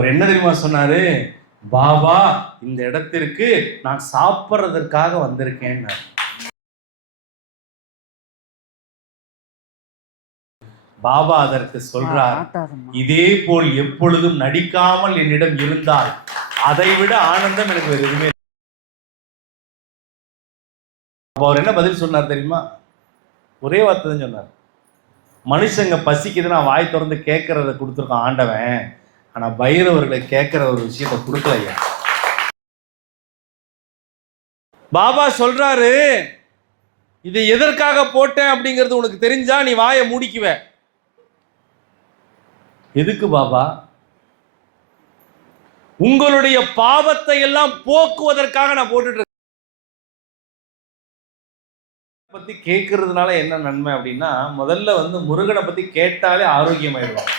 அவர் என்ன தெரியுமா சொன்னாரு? பாபா, இந்த இடத்திற்கு நான் சாப்பிட்றதற்காக வந்திருக்கேன். பாபா அதற்கு சொல்றார், இதே போல் எப்பொழுதும் நடிக்காமல் என்னிடம் இருந்தால் அதைவிட ஆனந்தம் எனக்கு வேறு எதுவுமே. அவர் என்ன பதில் சொன்னார் தெரியுமா? ஒரே வார்த்தை தான் சொன்னார். மனுஷங்க பசிக்குது, நான் வாய் திறந்து கேட்கறத கொடுத்துருக்கான் ஆண்டவன், ஆனா பைரவர்களை கேட்கிற ஒரு விஷயத்தை கொடுக்கலையா. பாபா சொல்றாரு, இதை எதற்காக போட்டேன் அப்படிங்கிறது உனக்கு தெரிஞ்சா நீ வாயை மூடிக்குவ. எதுக்கு பாபா? உங்களுடைய பாவத்தை எல்லாம் போக்குவதற்காக நான் போட்டுட்டு பத்தி கேட்கறதுனால என்ன நன்மை அப்படின்னா, முதல்ல முருகனை பத்தி கேட்டாலே ஆரோக்கியமாயிடுவாங்க.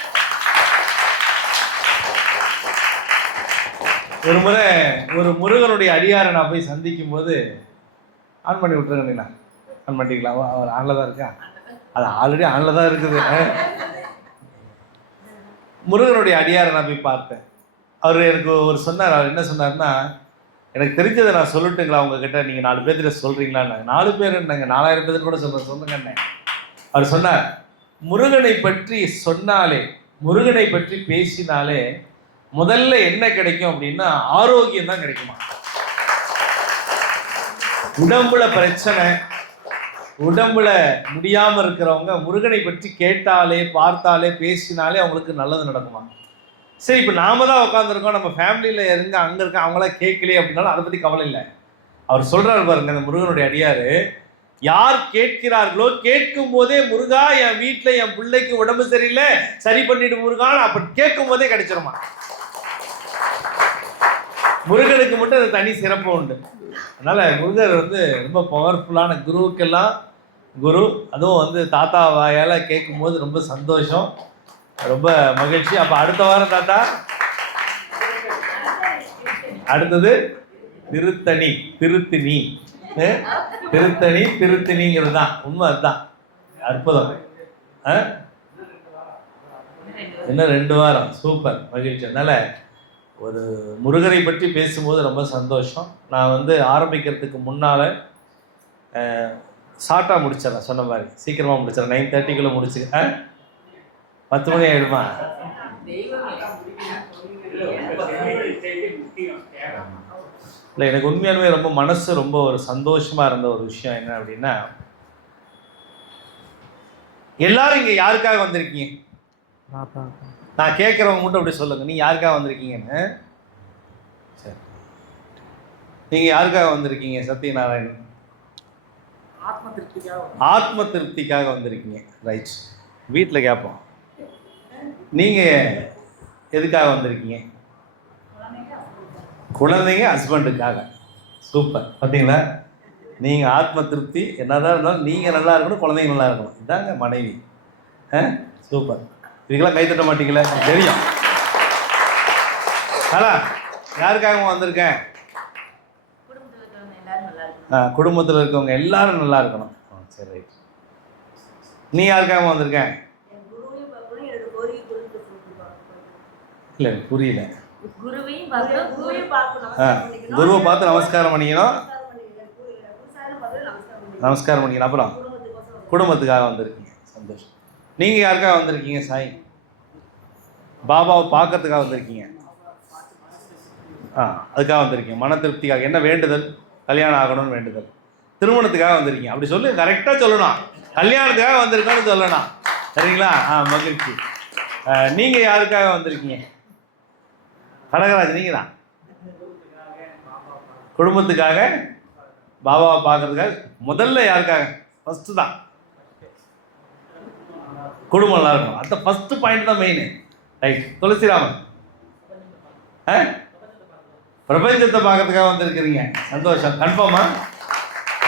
ஒரு முறை ஒரு முருகனுடைய அடியாரை நான் போய் சந்திக்கும் போது, ஆன் பண்ணி விட்டுருங்க, ஆன் பண்ணிக்கலாம், அவர் ஆன்ல தான் இருக்கா? அது ஆல்ரெடி ஆன்ல தான் இருக்குது. முருகனுடைய அடியாரை நான் போய் பார்த்தேன். அவர் எனக்கு ஒரு சொன்னார். அவர் என்ன சொன்னார்னா, எனக்கு தெரிஞ்சதை நான் சொல்லட்டுங்களா உங்ககிட்ட, நீங்கள் 4 பேர்கிட்ட சொல்கிறீங்களான்னு. 4 பேர் என்னங்க, 4000 பேர் கூட சொல்லுங்கண்ணே. அவர் சொன்னார், முருகனை பற்றி சொன்னாலே, முருகனை பற்றி பேசினாலே முதல்ல என்ன கிடைக்கும் அப்படின்னா ஆரோக்கியம் தான் கிடைக்குமா. உடம்புல பிரச்சனை, உடம்புல முடியாம இருக்கிறவங்க முருகனை பற்றி கேட்டாலே, பார்த்தாலே, பேசினாலே அவங்களுக்கு நல்லது நடக்குமா. சரி, இப்போ நாம தான் உட்காந்துருக்கோம், நம்ம ஃபேமிலியில் இருங்க, அங்கே இருக்க, அவங்களாம் கேட்கலையே அப்படின்னாலும் அதை பற்றி கவலை இல்லை. அவர் சொல்றாரு பாருங்க, அந்த முருகனுடைய அடியாரு, யார் கேட்கிறார்களோ கேட்கும் போதே, முருகா என் வீட்டில் என் பிள்ளைக்கு உடம்பு சரியில்லை, சரி பண்ணிட்டு முருகான்னு அப்படி கேட்கும் போதே கிடைச்சிருமா. முருகனுக்கு மட்டும் அது தனி சிறப்பு உண்டு. அதனால முருகர் ரொம்ப பவர்ஃபுல்லான, குருவுக்கெல்லாம் குரு. அதுவும் தாத்தா வாயால கேட்கும் போது ரொம்ப சந்தோஷம், ரொம்ப மகிழ்ச்சி. அப்ப அடுத்த வாரம் தாத்தா, அடுத்தது திருத்தணி, திருத்தணி, திருத்தணி, திருத்தணிங்கிறது தான் உண்மை. அதுதான் அற்புதம். என்ன 2 வாரம், சூப்பர், மகிழ்ச்சி. அதனால ஒரு முருகரை பற்றி பேசும்போது ரொம்ப சந்தோஷம். நான் ஆரம்பிக்கிறதுக்கு முன்னால் ஷார்ட்டாக முடிச்சிடறேன், சொன்ன மாதிரி சீக்கிரமாக முடிச்சிடறேன். 9:30 முடிச்சுக்கிறேன். 10 மணி ஆகிடுமா? இல்லை, எனக்கு உண்மையாலுமே ரொம்ப மனசு ரொம்ப ஒரு சந்தோஷமாக இருந்த ஒரு விஷயம் என்ன அப்படின்னா, எல்லாரும் இங்கே யாருக்காக வந்திருக்கீங்க? நான் கேட்குறவங்க மட்டும் அப்படி சொல்லுங்க, நீ யாருக்காக வந்திருக்கீங்கன்னு. சரி, நீங்கள் யாருக்காக வந்திருக்கீங்க? சத்யநாராயணன், ஆத்ம திருப்திக்காக வந்திருக்கீங்க. ரைட், வீட்டில் கேட்போம், நீங்கள் எதுக்காக வந்திருக்கீங்க? குழந்தைங்க, ஹஸ்பண்டுக்காக. சூப்பர், பார்த்தீங்களா? நீங்கள் ஆத்ம திருப்தி என்னதான் இருந்தாலும் நீங்கள் நல்லா இருக்கணும், குழந்தைங்க நல்லா இருக்கணும், இதாங்க மனைவி. சூப்பர். இதுக்கெல்லாம் கை தட்ட மாட்டீங்களே, தெரியும். யாருக்காக வந்திருக்கேன்? குடும்பத்தில் இருக்கவங்க எல்லாரும் நல்லா இருக்கணும். சரி, ரைட். நீ யாருக்காக வந்திருக்கேன்? இல்லை, புரியல. குருவை பார்த்து நமஸ்காரம் பண்ணிக்கணும், நமஸ்காரம் பண்ணிக்கணும். அப்புறம் குடும்பத்துக்காக வந்திருக்கீங்க, சந்தோஷம். நீங்கள் யாருக்காக வந்திருக்கீங்க? சாய், பாபாவை பார்க்கறதுக்காக வந்திருக்கீங்க. அதுக்காக வந்திருக்கீங்க. மன திருப்திக்காக. என்ன வேண்டுதல்? கல்யாணம் ஆகணும்னு வேண்டுதல். திருமணத்துக்காக வந்திருக்கீங்க. அப்படி சொல்லு, கரெக்டாக சொல்லணும். கல்யாணத்துக்காக வந்திருக்கோன்னு சொல்லணும், சரிங்களா? மகிழ்ச்சி. நீங்கள் யாருக்காக வந்திருக்கீங்க? கடகராஜ், நீங்கள் தான். குடும்பத்துக்காக, பாபாவை பார்க்கறதுக்காக. முதல்ல யாருக்காக? ஃபஸ்ட்டு தான் குடும்பம் நல்லா இருக்கும். அந்த ஃபஸ்ட்டு பாயிண்ட் தான் மெயின். ரைட். துளசிராமன், பிரபஞ்சத்தை பார்க்கறதுக்காக வந்திருக்கிறீங்க, சந்தோஷம். கன்ஃபார்மா?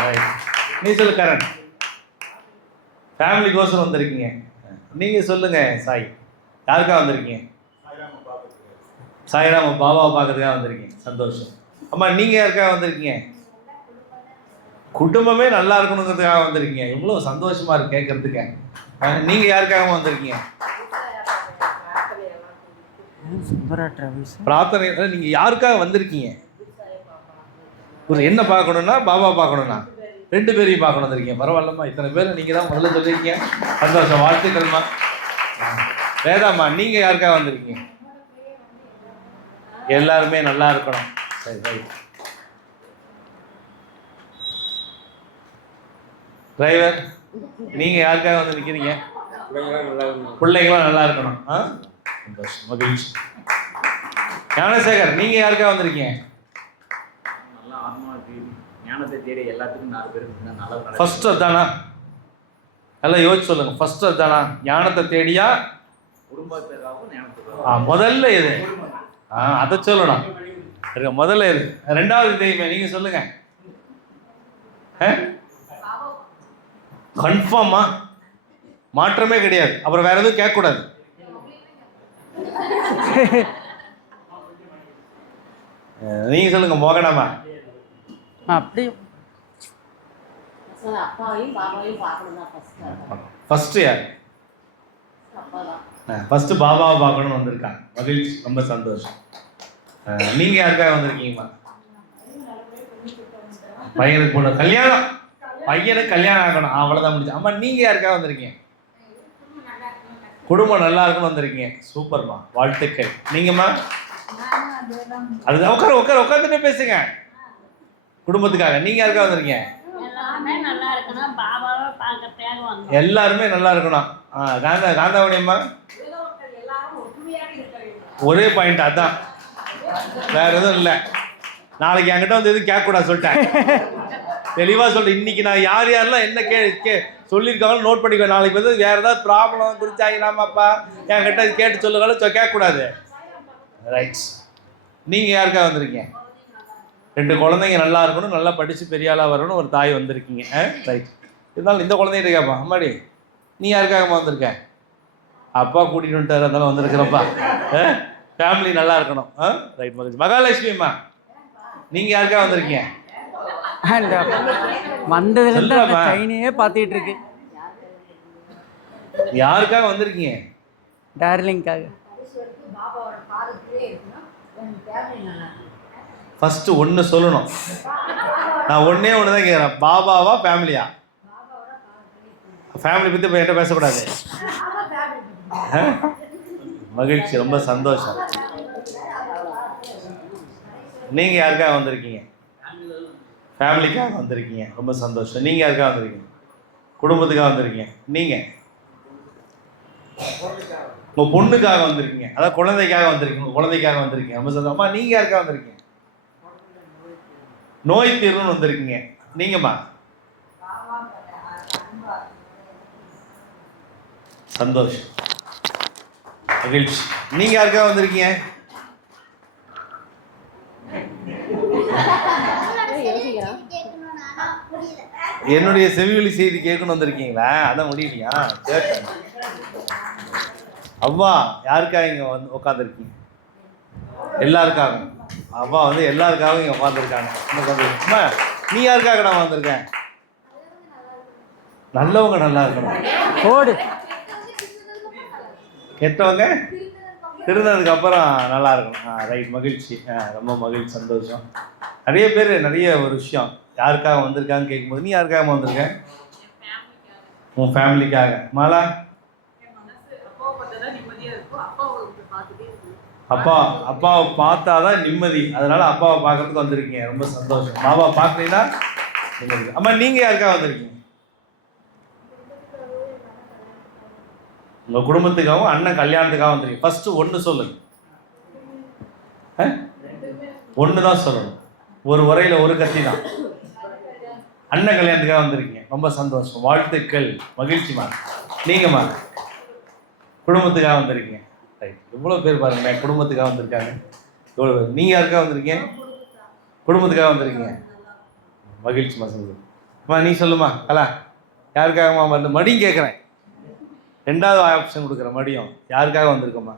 ரைட். நீ சொல்லு கரண், ஃபேமிலிக்கோசரம் வந்திருக்கீங்க. நீங்கள் சொல்லுங்கள் சாய், யாருக்காக வந்திருக்கீங்க? சாய்ராம பாபாவை பார்க்கறதுக்காக வந்திருக்கீங்க, சந்தோஷம். அம்மா, நீங்கள் யாருக்காக வந்திருக்கீங்க? குடும்பமே நல்லா இருக்கணுங்கிறதுக்காக வந்திருக்கீங்க. இவ்வளோ சந்தோஷமாக இருக்கு கேட்கறதுக்கு. நீங்கள் யாருக்காக வந்திருக்கீங்க? சுந்தரா டிராவல்ஸ். பிரார்த்தனை நீங்க யாருக்காக வந்திருக்கீங்க? ஒரு என்ன பார்க்கணும்னா பாபா பார்க்கணும்னா 2 பேரையும் பார்க்கணும் வந்திருக்கீங்க. பரவாயில்லம்மா, இத்தனை பேர் நீங்க தான் முதல்ல சொல்லியிருக்கீங்க. சந்தோஷம், வாழ்த்துக்கள்மா. வேதாம்மா, நீங்க யாருக்காக வந்திருக்கீங்க? எல்லாருமே நல்லா இருக்கணும். சரி ரைட். டிரைவர், நீங்க யாருக்காக வந்து நிக்கிறீங்க? பிள்ளைங்களாம் நல்லா இருக்கணும். சந்தோஷம், மகிழ்ச்சி. ஞானசேகர், நீங்க யாருக்காக வந்திருக்கீங்க? நல்லா ஆன்மாவுக்கு ஞானத்தை தேடி எல்லாத்துக்கும் 4 பேருக்கு நல்லா. ஃபர்ஸ்ட் அதானா? எல்லாம் யோசிச்சு சொல்லுங்க. ஃபர்ஸ்ட் அதானா? ஞானத்தை தேடியா குடும்பத்துக்காகவும் ஞானத்துக்காகவும்? முதல்ல எது? அதை சொல்லணும். முதல்ல எது? 2வது தெய்வமே நீங்க சொல்லுங்க. கன்ஃபார்மா? மாற்றமே கிடையாது. அப்புறம் வேற எதுவும் கேட்கக்கூடாது. நீங்க சொல்லுங்க மோகனாமா. அப்படி ஃபர்ஸ்ட் யார்? ஃபர்ஸ்ட் பாபாவை பார்க்கணும்னு வந்திருக்காங்க. மகிழ்ச்சி, ரொம்ப சந்தோஷம். நீங்க யாருக்காக வந்திருக்கீங்கம்மா? பையனுக்கு பொண்ணு கல்யாணம். பையனுக்கு கல்யாணம் ஆகணும், அவ்வளோதான் முடிஞ்சு. அம்மா, நீங்க யாருக்காக வந்திருக்கீங்க? குடும்பம் நல்லா இருக்குன்னு வந்திருக்கீங்க. சூப்பர்மா, வாழ்த்துக்கள். நீங்கம்மா? அது உட்காந்துட்டு பேசுங்க. குடும்பத்துக்காக. நீங்க யாருக்காக வந்திருக்கீங்க? எல்லாருமே நல்லா இருக்கணும். காந்தாவணியம்மா, ஒரே பாயிண்ட் அதான், வேற எதுவும் இல்லை. நாளைக்கு என்கிட்ட வந்து எதுவும் கேட்கக்கூடாது சொல்லிட்டேன். தெளிவாக சொல்லிட்டேன். இன்னைக்கு நான் யாரெல்லாம் என்ன சொல்லியிருக்காங்களோ நோட் பண்ணிக்கோ. நாளைக்கு வந்து வேற ஏதாவது ப்ராப்ளம் குறிச்சாங்கன்னாமாப்பா என்கிட்ட கேட்டு சொல்லுங்களோ கேட்கக்கூடாது. ரைட்ஸ். நீங்கள் யாருக்காக வந்திருக்கீங்க? 2 குழந்தைங்க நல்லா இருக்கணும், நல்லா படித்து பெரிய ஆளாக வரணும், ஒரு தாய் வந்திருக்கீங்க. ரைட். இருந்தாலும் இந்த குழந்தைகிட்ட கேட்பான், அம்மாடி நீ யாருக்காகமா வந்திருக்க? அப்பா கூட்டிகிட்டு வந்துட்டார், அதெல்லாம் வந்திருக்கிறப்பா. ஃபேமிலி நல்லா இருக்கணும். ரைட், மகிழ்ச்சி. மகாலட்சுமிம்மா, நீங்கள் யாருக்காக வந்திருக்கீங்க? வந்ததுல கைனையே பார்த்துட்டு இருக்கு. யாருக்காக வந்திருக்கீங்க? டார்லிங்காக. ஃபர்ஸ்ட் ஒன்று சொல்லணும். நான் ஒன்னே ஒன்று தான் கேட்குறேன், பாபாவா ஃபேமிலியா? ஃபேமிலி பற்றி இப்போ என்கிட்ட பேசக்கூடாது. மகிழ்ச்சி, ரொம்ப சந்தோஷம். நீங்கள் யாருக்காக வந்திருக்கீங்க? ஃபேமிலிக்காக வந்திருக்கீங்க. ரொம்ப சந்தோஷம். நீங்கள் யாருக்காக வந்திருக்கீங்க? குடும்பத்துக்காக வந்திருக்கீங்க. நீங்கள் உங்கள் பொண்ணுக்காக வந்திருக்கீங்க, அதாவது குழந்தைக்காக வந்திருக்கீங்க. உங்கள் குழந்தைக்காக வந்திருக்கீங்க. ரொம்ப சந்தோஷம். அம்மா, நீங்கள் யாருக்காக வந்திருக்கீங்க? நோய் தீர்வுன்னு வந்திருக்கீங்க. நீங்கம்மா? சந்தோஷம், மகிழ்ச்சி. நீங்கள் யாருக்காக வந்திருக்கீங்க? என்னுடைய செவிவழி செய்தி கேட்கணும் வந்திருக்கீங்களா? அதான் முடியலையா? கேட்டேன். அவ்வா யாருக்காக இங்கே வந்து உட்காந்துருக்கீங்க? எல்லாருக்காகவும். அவ்வா வந்து எல்லாருக்காகவும் இங்கே உட்காந்துருக்காங்க. அம்மா, நீ யாருக்காக நான் வந்திருக்கேன்? நல்லவங்க நல்லா இருக்கணும். ஓடு. கெட்டவங்க திருந்ததுக்கு அப்புறம் நல்லா இருக்கணும். ரைட், மகிழ்ச்சி. ரொம்ப மகிழ்ச்சி, சந்தோஷம். நிறைய பேர் நிறைய ஒரு விஷயம் யாருக்காக வந்திருக்காங்க கேட்கும்போது, நீ யாருக்காக வந்திருக்க? உன் ஃபேமிலிக்காக. மாலா? அப்பாவை பார்த்தாதான் நிம்மதி, அதனால அப்பாவை பார்க்கறதுக்கு வந்திருக்கீங்க. ரொம்ப சந்தோஷம். பாபா பார்க்கலீங்கன்னா நிம்மதி. அம்மா, நீங்க யாருக்காக வந்திருக்கீங்க? உங்க குடும்பத்துக்காகவும் அண்ணன் கல்யாணத்துக்காக வந்திருக்கீங்க. ஃபர்ஸ்ட் ஒன்று சொல்லுங்க. ஒன்று தான் சொல்லணும். ஒரு உரையில ஒரு கத்தி தான். அண்ணன் கல்யாணத்துக்காக வந்திருக்கீங்க. ரொம்ப சந்தோஷம், வாழ்த்துக்கள், மகிழ்ச்சிமா. நீங்கம்மா? குடும்பத்துக்காக வந்திருக்கீங்க. ரைட். எவ்வளோ பேர் பாருங்க குடும்பத்துக்காக வந்திருக்காங்க. எவ்வளோ பேர். நீங்கள் யாருக்காக வந்திருக்கீங்க? குடும்பத்துக்காக வந்திருக்கீங்க. மகிழ்ச்சிமா, சந்தோஷம். அம்மா, நீ சொல்லுமா கலா, யாருக்காகம்மா வந்து? மடியும் கேட்குறேன், 2வது ஆப்ஷன் கொடுக்குறேன். மடியும் யாருக்காக வந்திருக்கம்மா?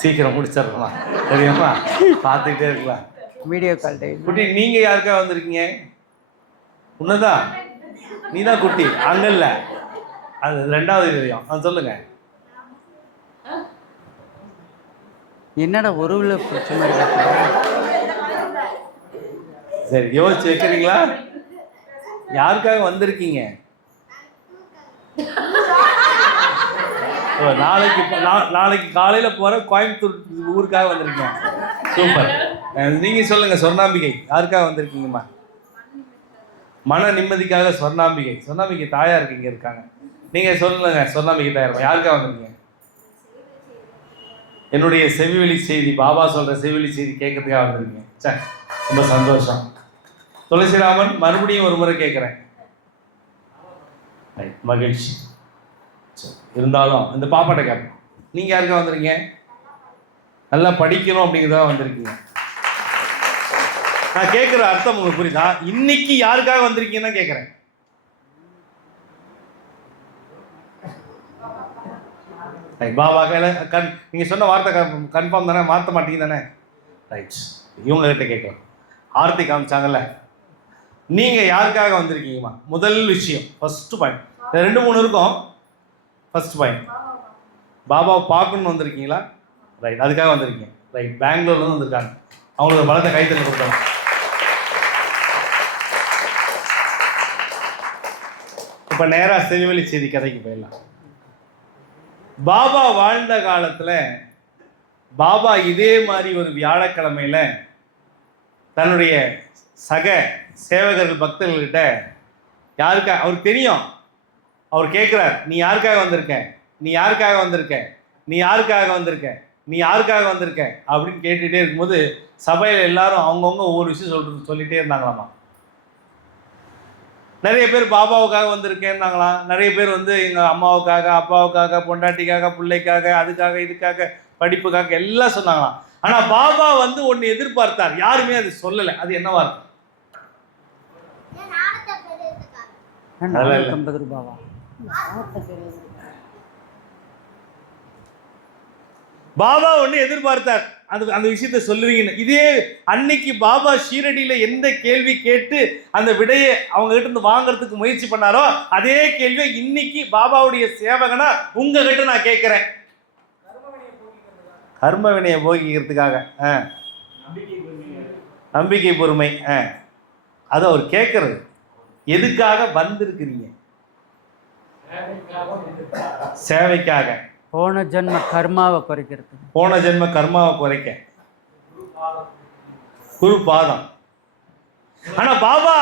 சீக்கிரம் முடிச்சிடலாம், சரியாம்மா? பார்த்துக்கிட்டே இருக்கலாம். Video call time. குட்டி, நீங்க யாருக்காக வந்திருக்கீங்க? உன்னதான், நீ தான் குட்டி. அங்கல்ல அது ரெண்டாவது இதயம். அது சொல்லுங்க. என்னடா ஒரு உள்ள பிரச்சனை இருக்கு. சரி, யோசிச்சு வைக்கிறீங்களா? யாருக்காக வந்திருக்கீங்க? நாளைக்கு காலையில போற கோயம்புத்தூர் ஊருக்காக வந்திருக்கீங்க. சூப்பர். நீங்க சொல்லுங்க, சொர்ணாம்பிகை யாருக்காக வந்திருக்கீங்கம்மா? மன நிம்மதிக்காக சொர்ணாம்பிகை. சொர்ணாம்பிகை தாயாருக்கு இங்க இருக்காங்க. நீங்க சொல்லுங்க, சொர்ணாம்பிகை தாயார் யாருக்காக வந்திருக்கீங்க? என்னுடைய செவிவெளி செய்தி, பாபா சொல்ற செவிவெளி செய்தி கேட்கறதுக்காக வந்திருக்கீங்க. சரி, ரொம்ப சந்தோஷம். துளசிராமன், மறுபடியும் ஒரு முறை கேட்குறேன். மகிழ்ச்சி. இருந்தாலும் இந்த பாப்பாட்ட கேட்போம், நீங்க யாருக்கா வந்திருக்கீங்க? நல்லா படிக்கணும் அப்படிங்கிறதா வந்திருக்கீங்க. நான் கேட்குற அர்த்தம் உங்களுக்கு புரியுதா? இன்னைக்கு யாருக்காக வந்திருக்கீங்கன்னு கேட்குறேன். பாபா கையில நீங்க சொன்ன வார்த்தை கன்ஃபார்ம் தானே? மாற்ற மாட்டீங்க தானே? ரைட். இவங்க கிட்ட கேட்கலாம். ஆர்த்தி காமிச்சாங்கல்ல, நீங்க யாருக்காக வந்திருக்கீங்கம்மா? முதல் விஷயம், ஃபர்ஸ்ட் பாயிண்ட். 2-3 இருக்கும். ஃபர்ஸ்ட் பாயிண்ட், பாபாவை பார்க்கணும்னு வந்திருக்கீங்களா? ரைட், அதுக்காக வந்திருக்கீங்க. ரைட், பெங்களூர்லேருந்து வந்திருக்காங்க. அவங்களுக்கு பலத்தை கைத்தறி கொடுத்தோம். இப்போ நேராக செவிவெளி செய்தி கதைக்கு போயிடலாம். பாபா வாழ்ந்த காலத்தில் பாபா இதே மாதிரி ஒரு வியாழக்கிழமையில் தன்னுடைய சக சேவகர்கள் பக்தர்கள்கிட்ட யாருக்கா அவருக்கு தெரியும், அவர் கேட்குறார், நீ யாருக்காக வந்திருக்க, நீ யாருக்காக வந்திருக்க, நீ யாருக்காக வந்திருக்க, நீ யாருக்காக வந்திருக்க அப்படின்னு கேட்டுகிட்டே இருக்கும்போது சபையில் எல்லாரும் அவங்கவுங்க ஒவ்வொரு விஷயம் சொல்லிகிட்டே இருந்தாங்களாமா. நிறைய பேர் பாபாவுக்காக வந்திருக்கேன்னாங்களாம். நிறைய பேர் வந்து எங்கள் அம்மாவுக்காக, அப்பாவுக்காக, பொண்டாட்டிக்காக, பிள்ளைக்காக, அதுக்காக, இதுக்காக, படிப்புக்காக எல்லாம் சொன்னாங்களாம். ஆனால் பாபா வந்து ஒன்று எதிர்பார்த்தார், யாருமே அது சொல்லலை. அது என்னவா இருக்கும்? 450 ரூபாவா? பாபா ஒன்று எதிர்பார்த்தார், அந்த விஷயத்த சொல்லுவீங்கன்னு. இதே அன்னைக்கு பாபா ஷீரடியில் எந்த கேள்வி கேட்டு அந்த விடையை அவங்க கிட்ட இருந்து வாங்கறதுக்கு முயற்சி பண்ணாரோ அதே கேள்வியை இன்னைக்கு பாபாவுடைய சேவகனா உங்ககிட்ட நான் கேட்கிறேன். கர்ம வினையை போகிக்கிறதுக்காக நம்பிக்கை பொறுமை. அது அவர் கேட்கறது. எதுக்காக வந்திருக்கிறீங்க? சேவைக்காக. போன ஜென்ம கர்மாவை குறைக்கிறது. போன ஜென்ம கர்மாவை குறைக்க. குரு பாதம். ஆனா பாபா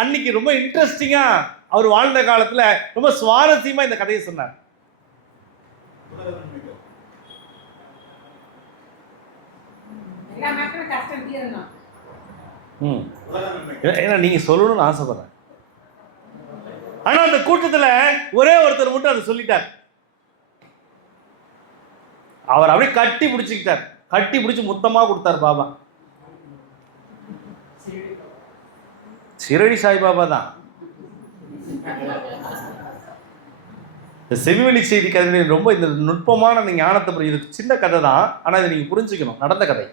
அன்னைக்கு ரொம்ப இன்ட்ரெஸ்டிங்கா அவர் வாழ்ந்த காலத்துல ரொம்ப சுவாரஸ்யமா இந்த கதையை சொன்னார். ஏன்னா நீங்க சொல்லணும்னு ஆசைப்படுறேன். ஆனா அந்த கூட்டத்துல ஒரே ஒருத்தர் மட்டும் அதை சொல்லிட்டார். அவர் அப்படியே கட்டி பிடிச்சிக்கிட்டார். கட்டி பிடிச்சி முத்தமா கொடுத்தார் பாபா. ஷிரடி சாய்பாபா தான். இந்த செவிவெளி செய்தி கதை ரொம்ப இந்த நுட்பமான அந்த ஞானத்தை புரியுது. இது சின்ன கதை தான், ஆனா இதை நீங்க புரிஞ்சுக்கணும். நடந்த கதை,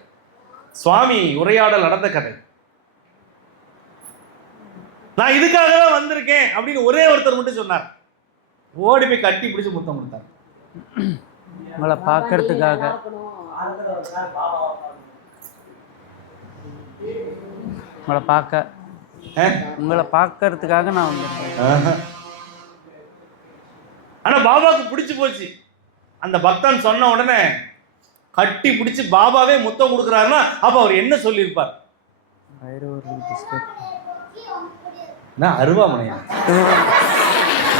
சுவாமி உரையாடல் நடந்த கதை. நான் இதுக்காக தான் வந்திருக்கேன் அப்படின்னு ஒரே ஒருத்தர் மட்டும் சொன்னார். ஓடி போய் கட்டி பிடிச்சி முத்தம் கொடுத்தார். உங்களை பார்க்கறதுக்காக. உங்களை பார்க்கறதுக்காக நான் வந்திருக்கேன். ஆனா பாபாவுக்கு பிடிச்சு போச்சு. அந்த பக்தன் சொன்ன உடனே கட்டி பிடிச்சு பாபாவே முத்தம் கொடுக்குறாருன்னா அப்ப அவர் என்ன சொல்லியிருப்பார்? அருவாமனையா?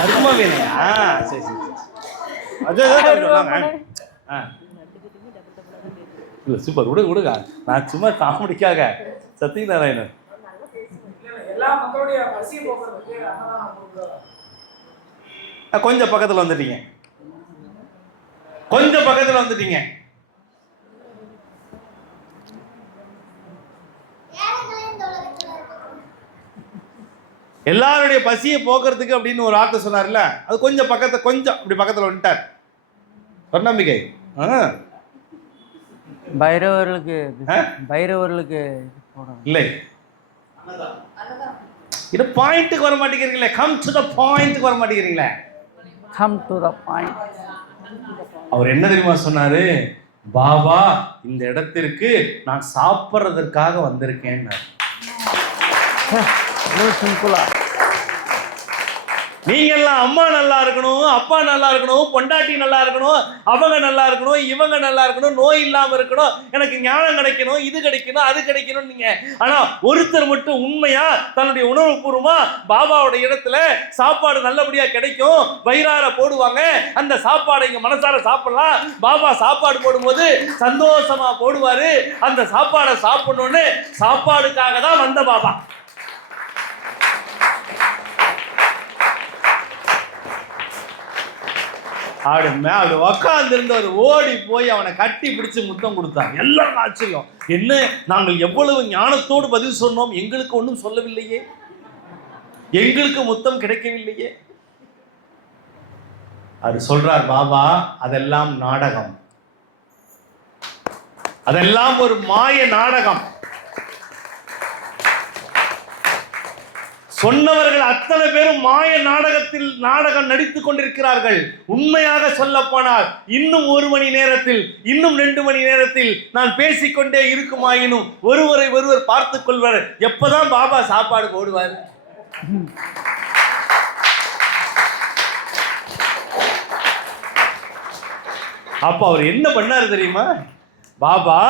அருவாமனையா? சரி சரி. இல்லை சூப்பர். விடுங்க, நான் சும்மா காமெடிக்காக. சத்யநாராயணன் கொஞ்சம் பக்கத்தில் வந்துட்டீங்க, கொஞ்சம் பக்கத்தில் வந்துட்டீங்க. எல்லாருடைய பசியை போக்குறதுக்கு அப்படின்னு ஒரு வார்த்தை சொன்னார்ல, அது கொஞ்சம் பக்கத்தை கொஞ்சம் அப்படி பக்கத்தில் வந்துட்டார். நம்பிக்கை பைரவர்களுக்கு இல்லை, இது பாயிண்ட்டுக்கு வர மாட்டேங்கிறீங்களே. கம் டு த பாயிண்ட்டுக்கு வர மாட்டேங்கிறீங்களே. come to the point. அவர் என்ன தெரியுமா சொன்னாரு? பாபா, இந்த இடத்திற்கு நான் சாப்பிட்றதற்காக வந்திருக்கேன். சிம்பிளா, நீங்க எல்லாம் அம்மா நல்லா இருக்கணும், அப்பா நல்லா இருக்கணும், பொண்டாட்டி நல்லா இருக்கணும், அவங்க நல்லா இருக்கணும், இவங்க நல்லா இருக்கணும், நோய் இல்லாம இருக்கணும், எனக்கு ஞானம் கிடைக்கணும், இது கிடைக்கணும், அது கிடைக்கணும். நீங்க ஆனா ஒருத்தர் மட்டும் உண்மையா தன்னுடைய உணவு பூர்வமா பாபாவோட இடத்துல சாப்பாடு நல்லபடியா கிடைக்கும், வயிறார போடுவாங்க, அந்த சாப்பாடை இங்க மனசார சாப்பிடலாம். பாபா சாப்பாடு போடும்போது சந்தோஷமா போடுவாரு. அந்த சாப்பாடை சாப்பிடணும்னு சாப்பாடுக்காக தான் வந்த பாபா. அப்படி உக்காந்துருந்தவர் ஓடி போய் அவனை கட்டி பிடிச்சு முத்தம் கொடுத்தாங்க. எல்லாரும் ஆச்சரியம், என்ன நாங்கள் எவ்வளவு ஞானத்தோடு பதில் சொன்னோம், எங்களுக்கு ஒன்றும் சொல்லவில்லையே, எங்களுக்கு முத்தம் கிடைக்கவில்லையே. அது சொல்றார் பாபா, அதெல்லாம் நாடகம், அதெல்லாம் ஒரு மாய நாடகம். சொன்னவர்கள் அத்தனை பேரும் மாய நாடகம் நடித்துக் கொண்டிருக்கிறார்கள். உண்மையாக சொல்ல போனால் இன்னும் 1 மணி நேரத்தில், இன்னும் 2 மணி நேரத்தில் நான் பேசிக்கொண்டே இருக்குமாயினும் ஒருவரை ஒருவர் பார்த்துக் கொள்வார். எப்பதான் பாபா சாப்பாடு போடுவார்? அப்ப அவர் என்ன பண்ணாரு தெரியுமா? பாபா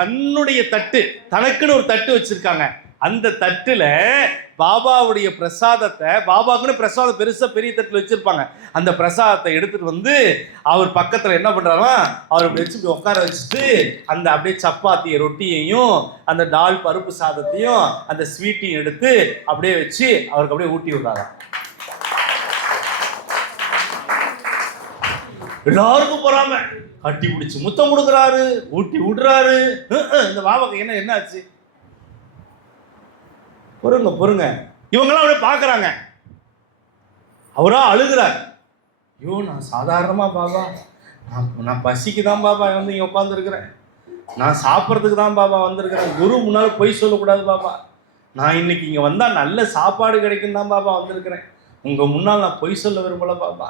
தன்னுடைய தட்டு, தனக்குன்னு ஒரு தட்டு வச்சிருக்காங்க. அந்த தட்டுல பாபாவுடைய பிரசாதத்தை, பாபாவுக்குன்னு பிரசாதம் பெருசா பெரிய தட்டுல வச்சிருப்பாங்க, அந்த பிரசாதத்தை எடுத்துட்டு வந்து அவர் பக்கத்துல என்ன பண்றாருன்னா, அவர் அப்படி வச்சு உட்கார வச்சுட்டு அந்த அப்படியே சப்பாத்திய ரொட்டியையும் அந்த டால் பருப்பு சாதத்தையும் அந்த ஸ்வீட்டையும் எடுத்து அப்படியே வச்சு அவருக்கு அப்படியே ஊட்டி விடுறாங்க. எல்லாருக்கும் போறாம கட்டி பிடிச்சு முத்தம் கொடுக்குறாரு, ஊட்டி விடுறாரு. இந்த பாபாக்கு என்ன ஆச்சு? பொறுங்க. இவங்கெல்லாம் அப்படியே பார்க்குறாங்க. அவரா அழுகிறார். ஐயோ, நான் சாதாரணமா பாபா, நான் பசிக்கு தான் பாபா வந்து இங்கே உட்காந்துருக்கிறேன், நான் சாப்பிட்றதுக்கு தான் பாபா வந்திருக்கிறேன், குரு முன்னால் பொய் சொல்லக்கூடாது பாபா, நான் இன்னைக்கு இங்கே வந்தால் நல்ல சாப்பாடு கிடைக்கும் தான் பாபா வந்திருக்கிறேன், உங்கள் முன்னால் நான் பொய் சொல்ல விரும்பல பாபா.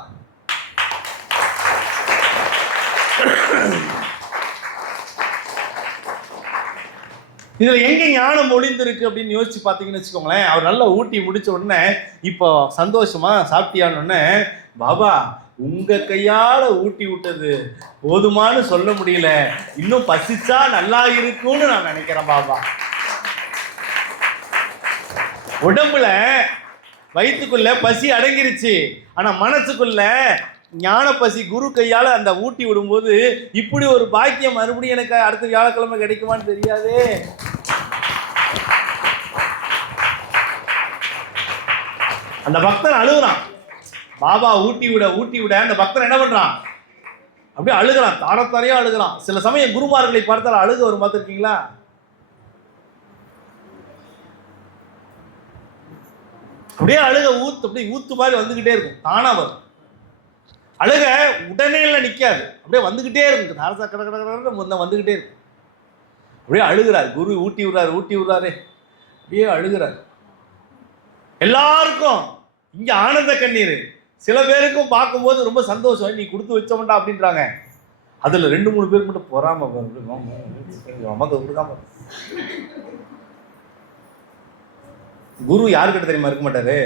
இதுல எங்க ஞானம் ஒளிந்திருக்கு அப்படின்னு யோசிச்சு பார்த்தீங்கன்னு வச்சுக்கோங்களேன். அவர் நல்லா ஊட்டி முடிச்ச உடனே இப்போ சந்தோஷமா சாப்பிட்டியான்னு, பாபா உங்க கையால ஊட்டி விட்டது போதுமானு சொல்ல முடியல, இன்னும் பசிச்சா நல்லா இருக்கும்னு நான் நினைக்கிறேன் பாபா. உடம்புல வயிற்றுக்குள்ள பசி அடங்கிருச்சு, ஆனா மனசுக்குள்ள ஞான பசி குரு கையால அந்த ஊட்டி விடும்போது இப்படி ஒரு பாக்கியம் மறுபடியும் எனக்கு அடுத்த வியாழக்கிழமை கிடைக்குமான்னு தெரியாதே. அந்த பக்தன் அழுகுறான். பாபா ஊட்டி விட அந்த பக்தன் என்ன பண்றான்? அப்படியே அழுகிறான், தாரத்தாரையா அழுகிறான். சில சமயம் குருமார்களை பார்த்தால் அழுக வரும், பார்த்துருக்கீங்களா? அப்படியே அழுக அப்படியே ஊத்து மாதிரி வந்துகிட்டே இருக்கும், தானா வரும். அழுக உடனே எல்லாம் நிற்காது, அப்படியே வந்துகிட்டே இருக்கு, தாரசா கடை வந்துகிட்டே இருக்கு. அப்படியே அழுகிறார். குரு ஊட்டி விடுறாரு, அப்படியே அழுகிறார். எல்லாருக்கும் இங்க ஆனந்த கண்ணீர். சில பேருக்கும் பார்க்கும்போது ரொம்ப சந்தோஷம், நீ கொடுத்து வச்சோம்டா அப்படின்றாங்க. அதுல 2-3 பேருக்கு மட்டும் பொறாம, நமக்கு கொடுக்காம. குரு யாருக்கிட்ட தெரியுமா இருக்க மாட்டாரு?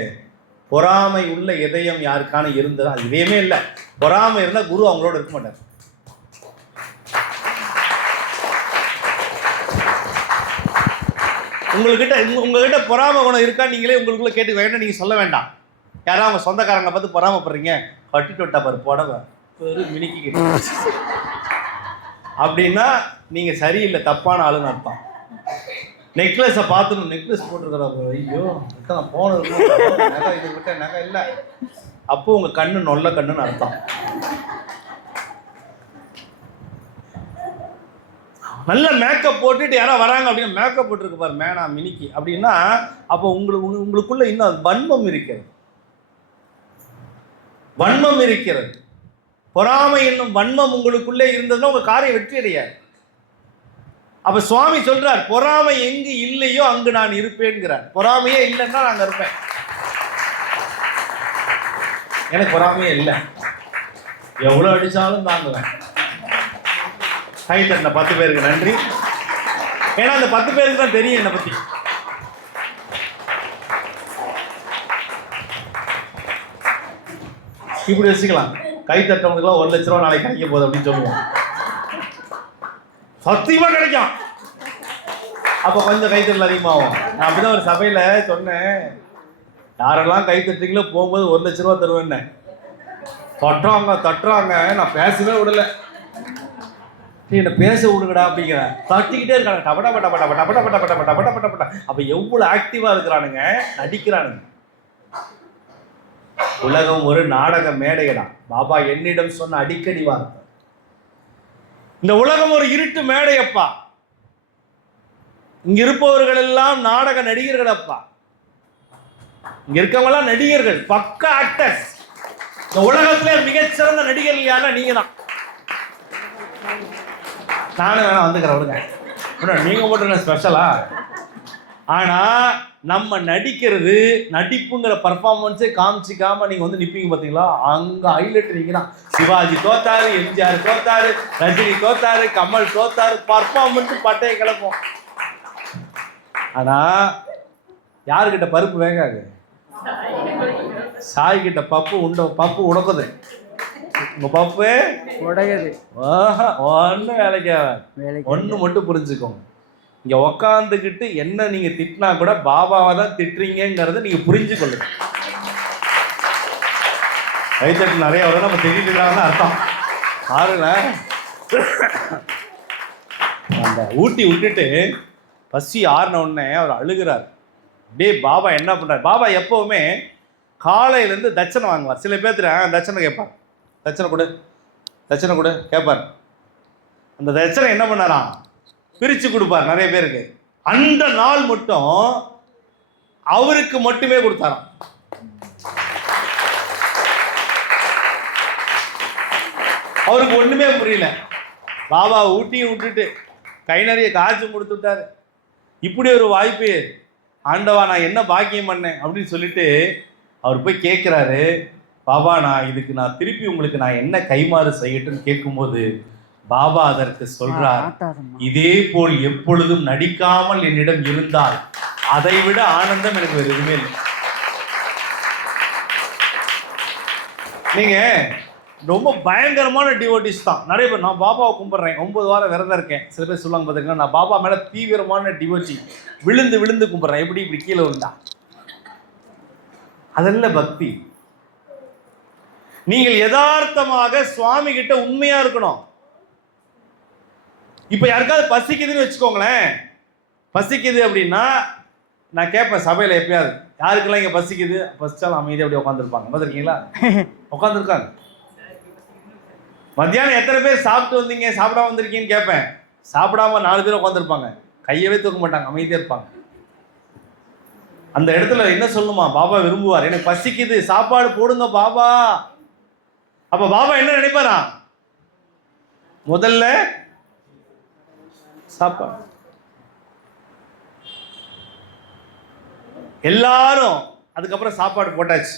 பொறாமை உள்ள இதயம் யாருக்கான இருந்ததா? அது இதயமே இல்லை. பொறாமை இருந்தா குரு அவங்களோட இருக்க மாட்டார். உங்ககிட்ட பொறாமை குணம் இருக்கா நீங்களே உங்களுக்குள்ள கேட்டு வேண்டாம், நீங்க சொல்ல வேண்டாம். யாராவது அவங்க சொந்தக்காரங்க பார்த்து பொறாமப்படுறீங்க, கட்டிட்டு விட்டா பாரு புடவை மினிக்கி அப்படின்னா நீங்க சரியில்லை, தப்பான ஆளுன்னு அர்த்தம். நெக்லஸை பார்த்துணும், நெக்லஸ் போட்டிருக்கிறப்ப ஐயோ நான் போனது நகை, இது விட்ட நகை இல்லை, அப்போ உங்க கண்ணு நொல்ல கண்ணுன்னு அர்த்தம். நல்ல மேக்கப் போட்டுட்டு யாராவது வராங்க அப்படின்னா, மேக்கப் போட்டுருக்கு பாரு மேனா மினிக்கி அப்படின்னா, அப்போ உங்களுக்குள்ள இன்னும் வன்மம் இருக்கிறது, வன்மம் இருக்கிறது. பொறாமை என்னும் வன்மம் உங்களுக்குள்ளே இருந்ததுன்னா உங்க காரியம் வெற்றி அடையாது. அப்ப சுவாமி சொல்றார், பொறாமை எங்கு இல்லையோ அங்கு நான் இருப்பேன்கிறார். பொறாமையே இல்லைன்னா நான் இருப்பேன். எனக்கு பொறாமையே இல்லை, எவ்வளோ அடித்தாலும் தாங்குவேன். கை தட்டின 10 பேருக்கு நன்றி. ஏன்னா அந்த 10 பேருக்கு தான் தெரியும் என்னை பற்றி. இப்படி வச்சுக்கலாம், கை தட்டவங்களுக்குலாம் 1 லட்ச ரூபா நாளைக்கு கிடைக்க போகுது அப்படின்னு சொல்லுவோம். சத்தியமா கிடைக்கும். அப்போ கொஞ்சம் கைத்தட்டல் அதிகமாகும். நான் அப்படிதான் ஒரு சபையில் சொன்னேன், யாரெல்லாம் கை தட்டுறீங்களோ போகும்போது 1 லட்ச ரூபா தருவேன்னு. தட்டுறாங்க, நான் பேசவே விடலை. என்ன பேச விடுங்கடா அப்படிங்கிறேன். தட்டிக்கிட்டே இருக்காங்க, டபடா பட்ட பட்ட பட்ட பட்ட பட்ட பட்ட பட்ட பட்ட பட்ட. அப்போ எவ்வளோ ஆக்டிவாக இருக்கிறானுங்க, நடிக்கிறானுங்க. உலகம் ஒரு நாடக மேடையடா, பாபா என்னிடம் சொன்ன அடிக்கடி வார்த்தை. இந்த உலகம் ஒரு இருட்டு மேடையப்பா, இங்க இருப்பவர்கள் எல்லாம் நாடக நடிகர்கள் அப்பா. இங்க இருக்கவங்க எல்லாம் நடிகர்கள், பக்கா ஆக்டர்ஸ். இந்த உலகத்திலே மிகச்சிறந்த நடிகர்கள் யாருன்னா நீங்க தான். நானும் வேணா வந்துக்கிறேன், விடுங்க. நீங்க மட்டும் ஸ்பெஷலா? ஆனா நம்ம நடிக்கிறது, நடிப்புங்கிற பர்ஃபார்மன்ஸே காமிச்சிக்காம நீங்க வந்து நிப்பீங்க பாத்தீங்களா, அங்க ஹைலைட் நீங்க தான். சிவாஜி தோத்தாரு, எம்ஜிஆர் தோத்தாரு, ரஜினி தோத்தாரு, கமல் தோத்தாரு, பர்ஃபார்மன்ஸ் பட்டையை கிளப்போம். ஆனா யாருக்கிட்ட பருப்பு வேகாது, சாய் கிட்ட பப்பு உடக்குது. உங்க பப்பு உடையது. ஒன்னும் வேலைக்காக. ஒண்ணு மட்டும் புரிஞ்சுக்கோங்க, இங்க உக்காந்துக்கிட்டு என்ன நீங்க திட்டினா கூட பாபாவை தான் திட்டுறீங்கிறத நீங்க புரிஞ்சு கொள்ளுங்க. கைத்தட்டு நிறைய வரும், நம்ம திட்டிட்டு இருக்காங்கன்னு அர்த்தம். பாருங்க, அந்த ஊட்டி விட்டுட்டு பசி ஆறின உடனே அவர் அழுகிறார். அப்படியே பாபா என்ன பண்றாரு, பாபா எப்பவுமே காலையிலேருந்து தட்சணை வாங்குவார். சில பேர் தட்சணை கேட்பார், தட்சணை கொடு கேட்பார். அந்த தட்சணை என்ன பண்ணாராம், பிரித்து கொடுப்பார் நிறைய பேருக்கு. அந்த நாள் மட்டும் அவருக்கு மட்டுமே கொடுத்தாராம். அவருக்கு ஒண்ணுமே புரியல. பாபா ஊட்டியும் விட்டுட்டு கை நிறைய காசும் கொடுத்து விட்டாரு. இப்படி ஒரு வாய்ப்பு, ஆண்டவா நான் என்ன பாக்கியம் பண்ணேன் அப்படின்னு சொல்லிட்டு அவர் போய் கேட்குறாரு, பாபா நான் திருப்பி உங்களுக்கு நான் என்ன கைமாறு செய்யட்டும்னு கேட்கும்போது பாபா அதற்கு சொல்றார், இதே போல் எப்பொழுதும் நடிக்காமல் என்னிடம் இருந்தால் அதை விட ஆனந்தம் எனக்கு வேறு எதுவுமே இல்லை. நீங்க ரொம்ப பயங்கரமான டிவோட்டிஸ் தான் நிறைய பேர். நான் பாபாவை கும்பிட்றேன், 9 வாரம் விரதம் இருக்கேன். சில பேர் சொல்லுவாங்க பார்த்தீங்கன்னா, நான் பாபா மேலே தீவிரமான டிவோட்டி, விழுந்து கும்பிட்றேன், இப்படி கீழே விழுந்தா. அதெல்லாம் பக்தி. நீங்கள் யதார்த்தமாக சுவாமி கிட்ட உண்மையா இருக்கணும். இப்ப யாருக்காவது பசிக்குதுன்னு வச்சுக்கோங்களேன், பசிக்குது அப்படின்னா நான் கேட்பேன் சபையில எப்பயாவது, யாருக்கெல்லாம் இங்க பசிக்குது, பசிச்சாலும் அமைதியாக அப்படி உட்காந்துருப்பாங்க. பார்த்துருக்கீங்களா? உட்காந்துருக்காங்க. மத்தியானம் எத்தனை பேர் சாப்பிட்டு வந்தீங்க, சாப்பிடாம வந்திருக்கீங்கன்னு கேட்பேன். சாப்பிடாம 4 பேர் உட்காந்துருப்பாங்க, கையவே தூக்க மாட்டாங்க, அமைதியாக இருப்பாங்க. அந்த இடத்துல என்ன சொல்லணுமா, பாபா விரும்புவார், எனக்கு பசிக்குது சாப்பாடு போடுங்க பாபா. அப்ப பாபா என்ன நினைப்பாரா, முதல்ல சாப்பாடு. எல்லாரும் அதுக்கப்புறம் சாப்பாடு போட்டாச்சு,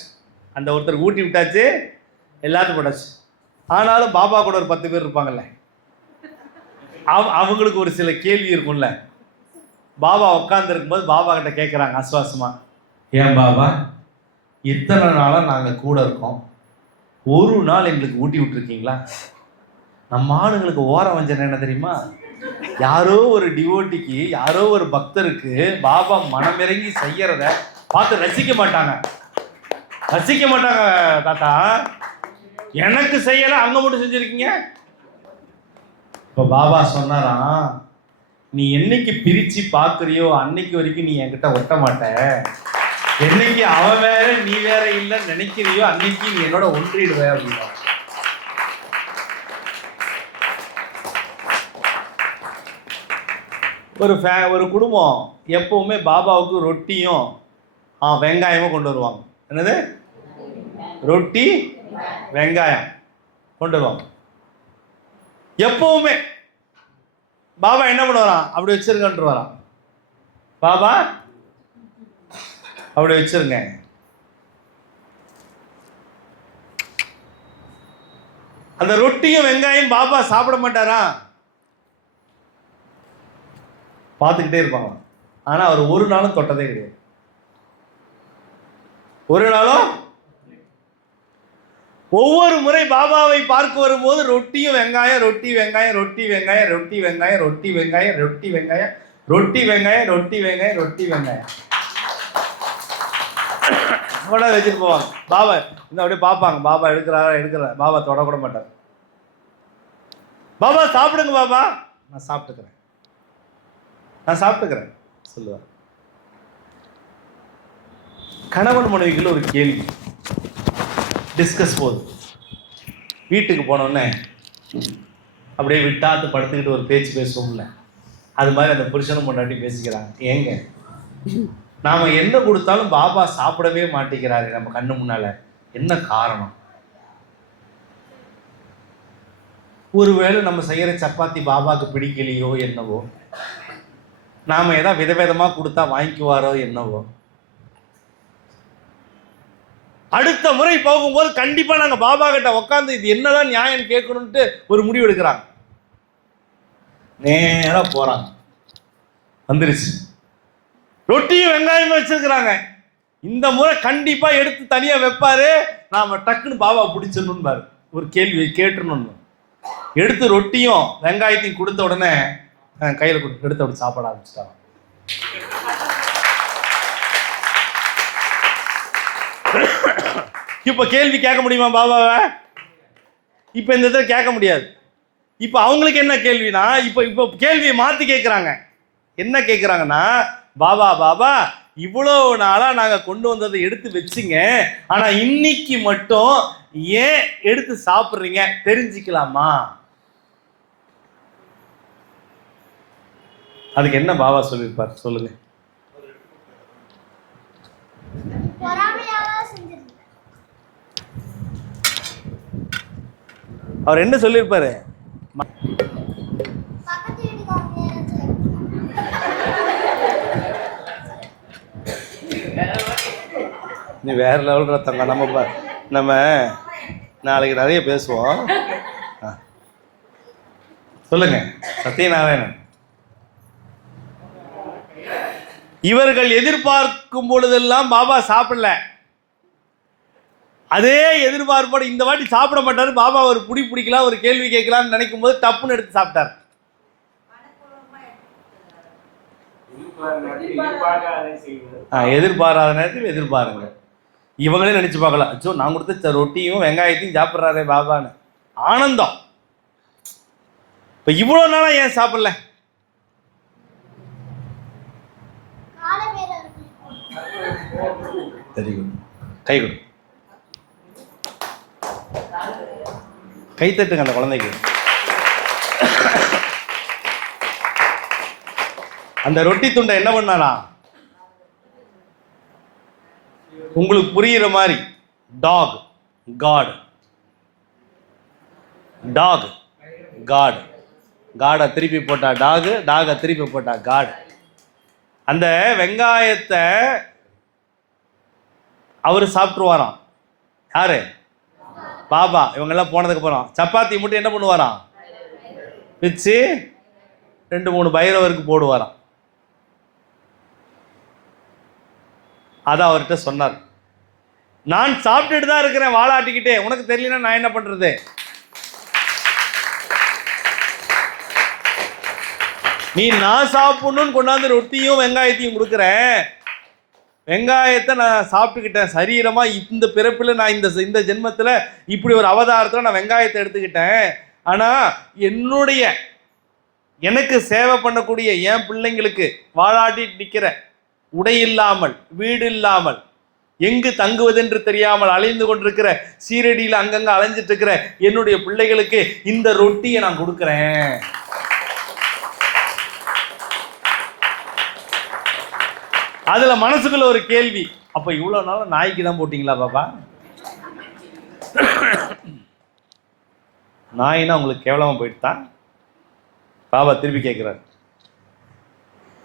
அந்த ஒருத்தர் ஊட்டி விட்டாச்சு, எல்லாத்தையும் போட்டாச்சு. ஆனாலும் பாபா கூட ஒரு 10 பேர் இருப்பாங்கல்ல, அவங்களுக்கு ஒரு சில கேள்வி இருக்கும்ல. பாபா உட்கார்ந்து இருக்கும்போது பாபா கிட்ட கேட்குறாங்க ஆஸ்வாசமா, ஏன் பாபா இத்தனை நாளாக நாங்கள் கூட இருக்கோம், ஒரு நாள் எங்களுக்கு ஊட்டி விட்டுருக்கீங்களா? நம்ம ஆளுங்களுக்கு ஓரம் வஞ்சனை என்ன தெரியுமா, யாரோ ஒரு டிவோட்டிக்கு, யாரோ ஒரு பக்தருக்கு பாபா மனமிறங்கி செய்யறத பார்த்து ரசிக்க மாட்டாங்க தாத்தா. எனக்கு செய்யல, அங்க மட்டும் செஞ்சிருக்கீங்க. இப்ப பாபா சொன்னாராம், நீ என்னைக்கு பிரிச்சு பாக்குறியோ அன்னைக்கு வரைக்கும் நீ என்கிட்ட ஒட்ட மாட்ட. என்னைக்கு அவன் வேற நீ வேற இல்லைன்னு நினைக்கிறியோ அன்னைக்கு நீ என்னோட ஒன்றிடுவ அப்படின்னா. ஒரு குடும்பம் எப்பவுமே பாபாவுக்கு ரொட்டியும் வெங்காயமும் கொண்டு வருவாங்க. என்னது? ரொட்டி வெங்காயம் கொண்டு வருவாங்க எப்பவுமே. பாபா என்ன பண்ணுவாராம், அப்படி வச்சிருக்கன்ட்டு வரான். பாபா அப்படி வச்சிருங்க. அந்த ரொட்டியும் வெங்காயம் பாபா சாப்பிட மாட்டாரா? பார்த்துக்கிட்டே இருப்பாங்க. ஆனா அவர் ஒரு நாளும் தொட்டதே கிடையாது. ஒரு நாளும். ஒவ்வொரு முறை பாபாவை பார்க்க வரும்போது ரொட்டியும் வெங்காயம், ரொட்டி வெங்காயம், ரொட்டி வெங்காயம், ரொட்டி வெங்காயம், ரொட்டி வெங்காயம், ரொட்டி வெங்காயம், ரொட்டி வெங்காயம், ரொட்டி வெங்காயம், ரொட்டி வெங்காயம் கூட வச்சுட்டு போவாங்க. பாபா இந்த அப்படியே பார்ப்பாங்க, பாபா எடுக்கிறாரா, பாபா தொடக்கூட மாட்டார். பாபா சாப்பிடுங்க பாபா, நான் சாப்பிட்டுக்கிறேன் சொல்லுவார். கணவன் மனைவிக்குள்ள ஒரு கேள்வி டிஸ்கஸ் போகுது. வீட்டுக்கு போனோடனே அப்படியே விட்டாத்து படுத்துக்கிட்டு ஒரு பேச்சு பேசுவோம்ல, அது மாதிரி அந்த புருஷனும் பொண்டாட்டி பேசிக்கிறாங்க. ஏங்க நாம என்ன கொடுத்தாலும் பாபா சாப்பிடவே மாட்டேங்கிறாரு நம்ம கண்ணு முன்னால, என்ன காரணம்? ஒருவேளை நம்ம செய்யற சப்பாத்தி பாபாவுக்கு பிடிக்கலையோ என்னவோ, நாம ஏதாவது விதவிதமா கொடுத்தா வாங்கிக்குவாரோ என்னவோ. அடுத்த முறை போகும்போது கண்டிப்பா நாங்க பாபா கிட்ட உட்காந்து இது என்னதான் நியாயம் கேட்கணும்ட்டு ஒரு முடிவு எடுக்கிறாங்க. நேரா போறாங்க, வந்துருச்சு ரொட்டியும் வெங்காயமும் வச்சிருக்கிறாங்க. இந்த முறை கண்டிப்பா எடுத்து தனியா வைப்பாரு, நாம டக்குன்னு பாபா பிடிச்சிடணும் பாரு, ஒரு கேள்வி கேட்டுருணும். எடுத்து ரொட்டியும் வெங்காயத்தையும் கொடுத்த உடனே கையில கொடுத்து எடுத்து அப்படி சாப்பிட ஆரம்பிச்சிட்டாங்க. இப்ப கேள்வி கேட்க முடியுமா பாபாவை? இப்ப இந்த இடத்துல கேட்க முடியாது. இப்ப அவங்களுக்கு என்ன கேள்வினா, இப்ப கேள்வியை மாத்தி கேட்கிறாங்க. என்ன கேட்கிறாங்கன்னா, பாபா பாபா இவ்வளவு நாளா நாங்க கொண்டு வந்ததை எடுத்து வச்சுங்க, ஆனா இன்னைக்கு மட்டும் ஏன் எடுத்து சாப்பிடுறீங்க தெரிஞ்சுக்கலாமா? அதுக்கு என்ன பாபா சொல்லியிருப்பார் சொல்லுங்க. அவர் என்ன சொல்லியிருப்பாரு? நீ வேற லெவல் ரத்தங்க. நம்ம நாளைக்கு நிறைய பேசுவோம். சொல்லுங்க சத்யநாராயணன். இவர்கள் எதிர்பார்க்கும் பொழுதெல்லாம் பாபா சாப்பிடல. அதே எதிர்பார்ப்போடு இந்த வாட்டி சாப்பிட மாட்டாரு. பாபா ஒரு பிடிக்கலாம், ஒரு கேள்வி கேட்கலாம்னு நினைக்கும் போது டப்புன்னு எடுத்து சாப்பிட்டார். எதிர்பாராத நேரத்தில் எதிர்பாருங்க. இவங்களே நினைச்சு பார்க்கலாம், அச்சோ நான் கொடுத்த ரொட்டியும் வெங்காயத்தையும் சாப்பிட்றாரே பாபான்னு ஆனந்தம். இப்ப இவ்வளவு நாளா ஏன் சாப்பிடல? Very good. கை கொடு, கை தட்டுங்க அந்த குழந்தைக்கு. அந்த ரொட்டி துண்டை என்ன பண்ணானா, உங்களுக்கு புரியுற மாதிரி டாக் காட், டாக் காட், காடை திருப்பி போட்டா டாக், டாகை திருப்பி போட்டா காட். அந்த வெங்காயத்தை அவரு சாப்பிட்டுருவாராம். யாரு? பாபா. இவங்கெல்லாம் போனதுக்கு அப்புறம் சப்பாத்தி மட்டும் என்ன பண்ணுவாராம், பிச்சு 2-3 பைரவருக்கு போடுவாராம். அதான் அவர்கிட்ட சொன்னார், நான் சாப்பிட்டுட்டு தான் இருக்கிறேன் வாழாட்டிக்கிட்டே, உனக்கு தெரியலன்னா நான் என்ன பண்றது? நீ நான் சாப்பிடணும்னு கொண்டாந்து ரொட்டியும் வெங்காயத்தையும் கொடுக்குறேன், வெங்காயத்தை நான் சாப்பிட்டுக்கிட்டேன் சரீரமா. இந்த பிறப்பில் நான் இந்த ஜென்மத்தில் இப்படி ஒரு அவதாரத்தில் நான் வெங்காயத்தை எடுத்துக்கிட்டேன். ஆனால் எனக்கு சேவை பண்ணக்கூடிய என் பிள்ளைங்களுக்கு வாழாட்டி நிற்கிற, உடை இல்லாமல் வீடு இல்லாமல் எங்கு தங்குவதென்று தெரியாமல் அலைந்து கொண்டிருக்கிற, சீரடியில் அங்கங்க அலைஞ்சிட்டு இருக்கிற என்னுடைய பிள்ளைகளுக்கு இந்த ரொட்டியை நான் கொடுக்குறேன். அதுல மனசுக்குள்ள ஒரு கேள்வி, அப்ப இவ்வளவு நாள் நாய்க்கு தான் போட்டீங்களா பாபா? நாயினா உங்களுக்கு கேவலமா போயிட்டா? பாபா திருப்பி கேட்கிறார்,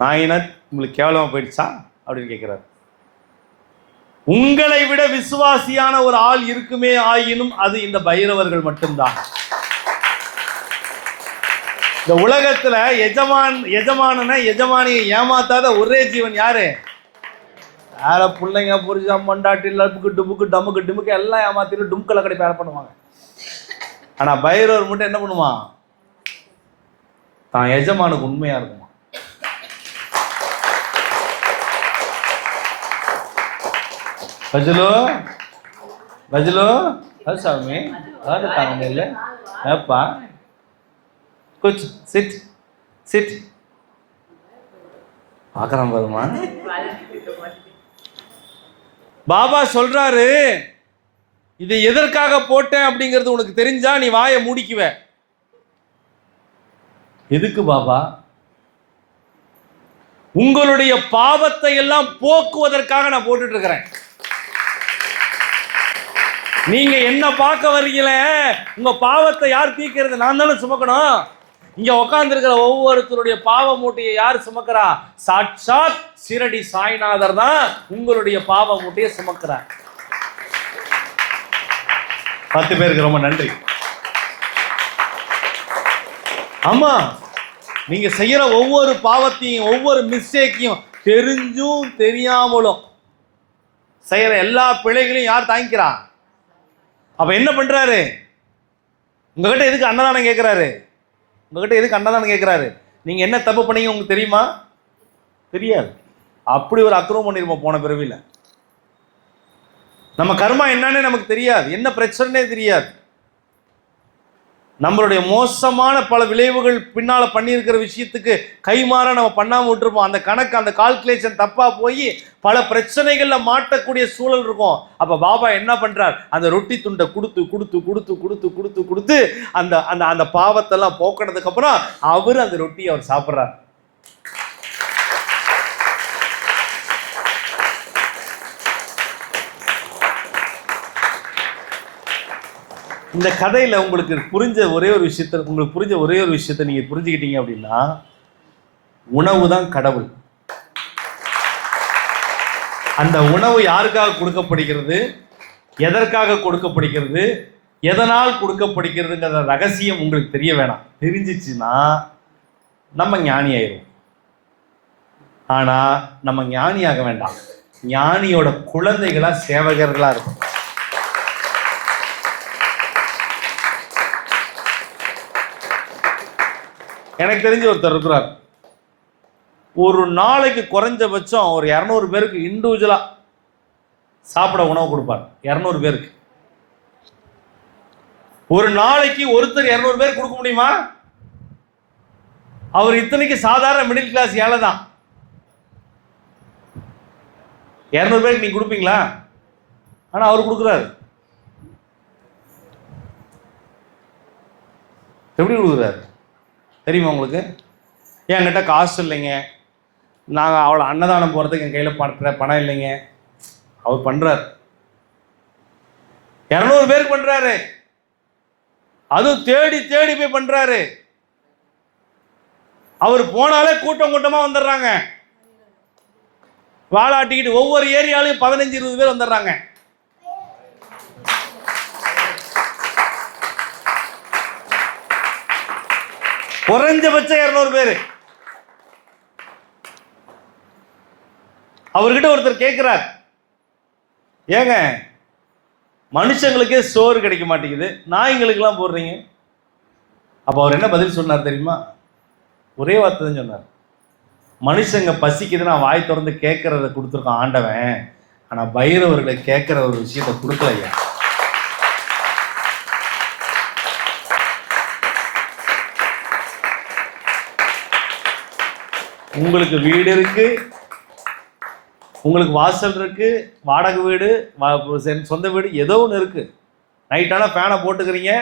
நாயினா உங்களுக்கு கேவலமா போயிடுச்சா அப்படின்னு கேட்கிறார். உங்களை விட விசுவாசியான ஒரு ஆள் இருக்குமே ஆயினும் அது இந்த பைரவர்கள் மட்டும்தான். இந்த உலகத்துல எஜமானியை ஏமாத்தாத ஒரே ஜீவன் யாரு? யார பிள்ளைங்க புரிஞ்சா மண்டாட்டி லப்புக்கு டுமுக்கு டமுக்கு டிமுக்கு எல்லாம் ஏமாத்திட்டு டும்கலை கடை பேர பண்ணுவாங்க. ஆனா பைரவர் மட்டும் என்ன பண்ணுவான்? தான் எஜமானுக்கு உண்மையா இருக்குமா. பஜலோ பஜலோ சாமி காங்க இல்லை ஏப்பா குச் சிட் சிட் பார்க்கலாம் பாருமா. பாபா சொல்றாரு, இதை எதற்காக போட்டேன் அப்படிங்கிறது உனக்கு தெரிஞ்சா நீ வாயை மூடிக்குவ. எதுக்கு பாபா? உங்களுடைய பாவத்தை எல்லாம் போக்குவதற்காக நான் போட்டுட்டு இருக்கிறேன். நீங்க என்ன பார்க்க வர்றீங்களே, உங்க பாவத்தை யார் தீக்கிறது? நான் தானே சுமக்கணும். இங்க உட்கார்ந்து இருக்கிற ஒவ்வொருத்தருடைய பாவ மூட்டையை யார் சுமக்கிறா? சாட்சாத் சிரடி சாய்நாதர் தான் உங்களுடைய பாவ மூட்டையை சுமக்கிறார். 10 பேருக்கு ரொம்ப நன்றி. ஆமா, நீங்க செய்யற ஒவ்வொரு பாவத்தையும் ஒவ்வொரு மிஸ்டேக்கையும் தெரிஞ்சும் தெரியாமலும் செய்யற எல்லா பிழைகளையும் யார் தாங்கிக்கிறா? அப்ப என்ன பண்றாரு? உங்ககிட்ட எதுக்கு அன்னதானம் கேட்கிறாரு? உங்ககிட்ட எதுக்கு அன்னதானம் கேட்கிறாரு? நீங்க என்ன தப்பு பண்ணீங்க உங்களுக்கு தெரியுமா? தெரியாது. அப்படி ஒரு அக்கிரமம் பண்ணிருப்போம் போன பிறவில. நம்ம கர்மா என்னன்னு நமக்கு தெரியாது, என்ன பிரச்சனையே தெரியாது. நம்மளுடைய மோசமான பல விளைவுகள் பின்னால பண்ணியிருக்கிற விஷயத்துக்கு கைமாற நம்ம பண்ணாம விட்டுருப்போம். அந்த கணக்கு, அந்த கால்குலேஷன் தப்பா போய் பல பிரச்சனைகள்ல மாட்டக்கூடிய சூழல் இருக்கும். அப்ப பாபா என்ன பண்றார்? அந்த ரொட்டி துண்டை கொடுத்து கொடுத்து கொடுத்து கொடுத்து கொடுத்து கொடுத்து அந்த அந்த அந்த பாவத்தெல்லாம் போக்கினதுக்கு அப்புறம் அவர் அந்த ரொட்டியை அவர் சாப்பிட்றார். இந்த கதையில உங்களுக்கு புரிஞ்ச ஒரே ஒரு விஷயத்தை நீங்க புரிஞ்சுக்கிட்டீங்க அப்படின்னா, உணவு தான் கடவுள். அந்த உணவு யாருக்காக கொடுக்கப்படுகிறது, எதற்காக கொடுக்கப்படுகிறது, எதனால் கொடுக்கப்படுகிறதுங்கிற ரகசியம் உங்களுக்கு தெரிய வேணாம். தெரிஞ்சிச்சுன்னா நம்ம ஞானி ஆயிரும். ஆனா நம்ம ஞானியாக வேண்டாம், ஞானியோட குழந்தைகளா சேவகர்களா இருக்கும். எனக்கு தெரிஞ்ச ஒருத்தர் இருக்கிறார். ஒரு நாளைக்கு குறைஞ்சபட்சம் ஒரு 200 பேருக்கு இண்டிவிஜுவலா சாப்பிட உணவு கொடுப்பார். 200 பேருக்கு ஒரு நாளைக்கு ஒருத்தர் 200 பேர் கொடுக்க முடியுமா? அவர் இத்தனைக்கு சாதாரண மிடில் கிளாஸ் ஏழை தான். 200 பேருக்கு நீங்க கொடுப்பீங்களா? ஆனா அவர் கொடுக்குறாரு. எப்படி கொடுக்குறாரு தெரியுமா உங்களுக்கு? என்கிட்ட காசு இல்லைங்க, நாங்கள் அவளை அன்னதானம் போகிறதுக்கு என் கையில் பணம் இல்லைங்க. அவர் பண்ணுறார். 200 பேருக்கு பண்ணுறாரு. அதுவும் தேடி தேடி போய் பண்ணுறாரு. அவர் போனாலே கூட்டம் கூட்டமாக வந்துடுறாங்க. வாழாட்டிக்கிட்டு ஒவ்வொரு ஏரியாலையும் 15-20 பேர் வந்துடுறாங்க. குறைஞ்சபட்சம் 200 பேர். அவர்கிட்ட ஒருத்தர் கேட்கிறார், ஏங்க மனுஷங்களுக்கே சோறு கிடைக்க மாட்டேங்குது, நாய்களுக்கெல்லாம் போடுறீங்க. அப்ப அவர் என்ன பதில் சொன்னார் தெரியுமா? ஒரே வார்த்தை தான் சொன்னார். மனுஷங்க பசிக்குதுன்னா வாய் திறந்து கேட்கறத கொடுத்துருக்கான் ஆண்டவன், ஆனா பைரவர்களை கேட்கிற ஒரு விஷயத்தை கொடுக்கலையா. உங்களுக்கு வீடு இருக்கு, உங்களுக்கு வாசல் இருக்கு, வாடகை வீடு, சொந்த வீடு, ஏதோ ஒன்று இருக்கு. நைட்டான ஃபேனை போட்டுக்கிறீங்க,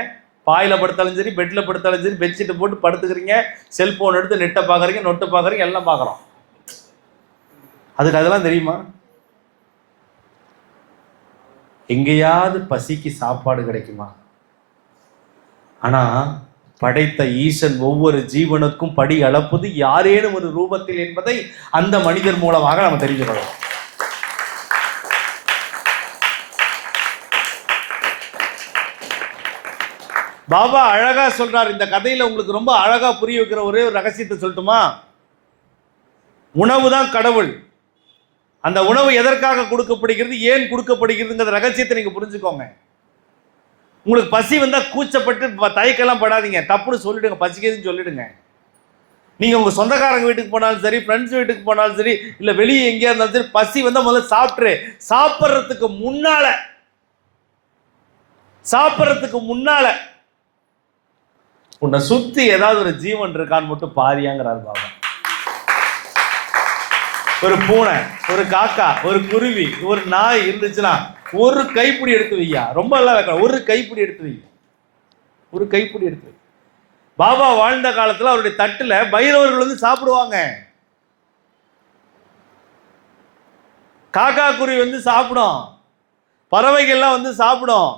பாயில் படுத்தாலும் சரி, பெட்டில் படுத்தாலும் சரி, பெட்ஷீட்டை போட்டு படுத்துக்கிறீங்க, செல்போன் எடுத்து நெட்டை பார்க்குறீங்க, நொட்டு பார்க்குறீங்க, எல்லாம் பார்க்குறோம். அதுக்கு அதெல்லாம் தெரியுமா? எங்கேயாவது பசிக்கு சாப்பாடு கிடைக்குமா? ஆனா படைத்த ஈசன் ஒவ்வொரு ஜீவனுக்கும் படி அளப்பது யாரேனும் ஒரு ரூபத்தில் என்பதை அந்த மனிதர் மூலமாக நம்ம தெரிஞ்சுக்கிறோம். பாபா அழகா சொல்றார். இந்த கதையில உங்களுக்கு ரொம்ப அழகா புரிய வைக்கிற ஒரே ஒரு ரகசியத்தை சொல்லட்டுமா? உணவு தான் கடவுள். அந்த உணவு எதற்காக கொடுக்கப்படுகிறது, ஏன் கொடுக்கப்படுகிறதுங்கிற ரகசியத்தை நீங்க புரிஞ்சுக்கோங்க. உங்களுக்கு பசி வந்தா கூச்சப்பட்டு தயக்கெல்லாம் படாதீங்க, தப்புன்னு சொல்லிடுங்க, பசிக்குதுன்னு சொல்லிடுங்க. நீங்க உங்க சொந்தக்காரங்க வீட்டுக்கு போனாலும் சரி, ஃப்ரெண்ட்ஸ் வீட்டுக்கு போனாலும் சரி, இல்ல வெளியே எங்கேயா இருந்தாலும் சரி, பசி வந்தா முதல்ல சாப்பிட்டுரு. சாப்பிட்றதுக்கு முன்னால உன்னை சுத்தி ஏதாவது ஒரு ஜீவன் இருக்கான்னு மட்டும் பாரியாங்கிறார் பாபா. ஒரு பூனை, ஒரு காக்கா, ஒரு குருவி, ஒரு நாய் இருந்துச்சுன்னா ஒரு கைப்பிடி எடுத்து வையா. ரொம்ப எல்லாம் வைக்கலாம், ஒரு கைப்பிடி எடுத்து வை, ஒரு கைப்பிடி எடுத்து வை. பாபா வாழ்ந்த காலத்துல அவருடைய தட்டுல பைரவர்கள் வந்து சாப்பிடுவாங்க. காக்கா குருவி வந்து சாப்பிடும், பறவைகள்லாம் வந்து சாப்பிடும்.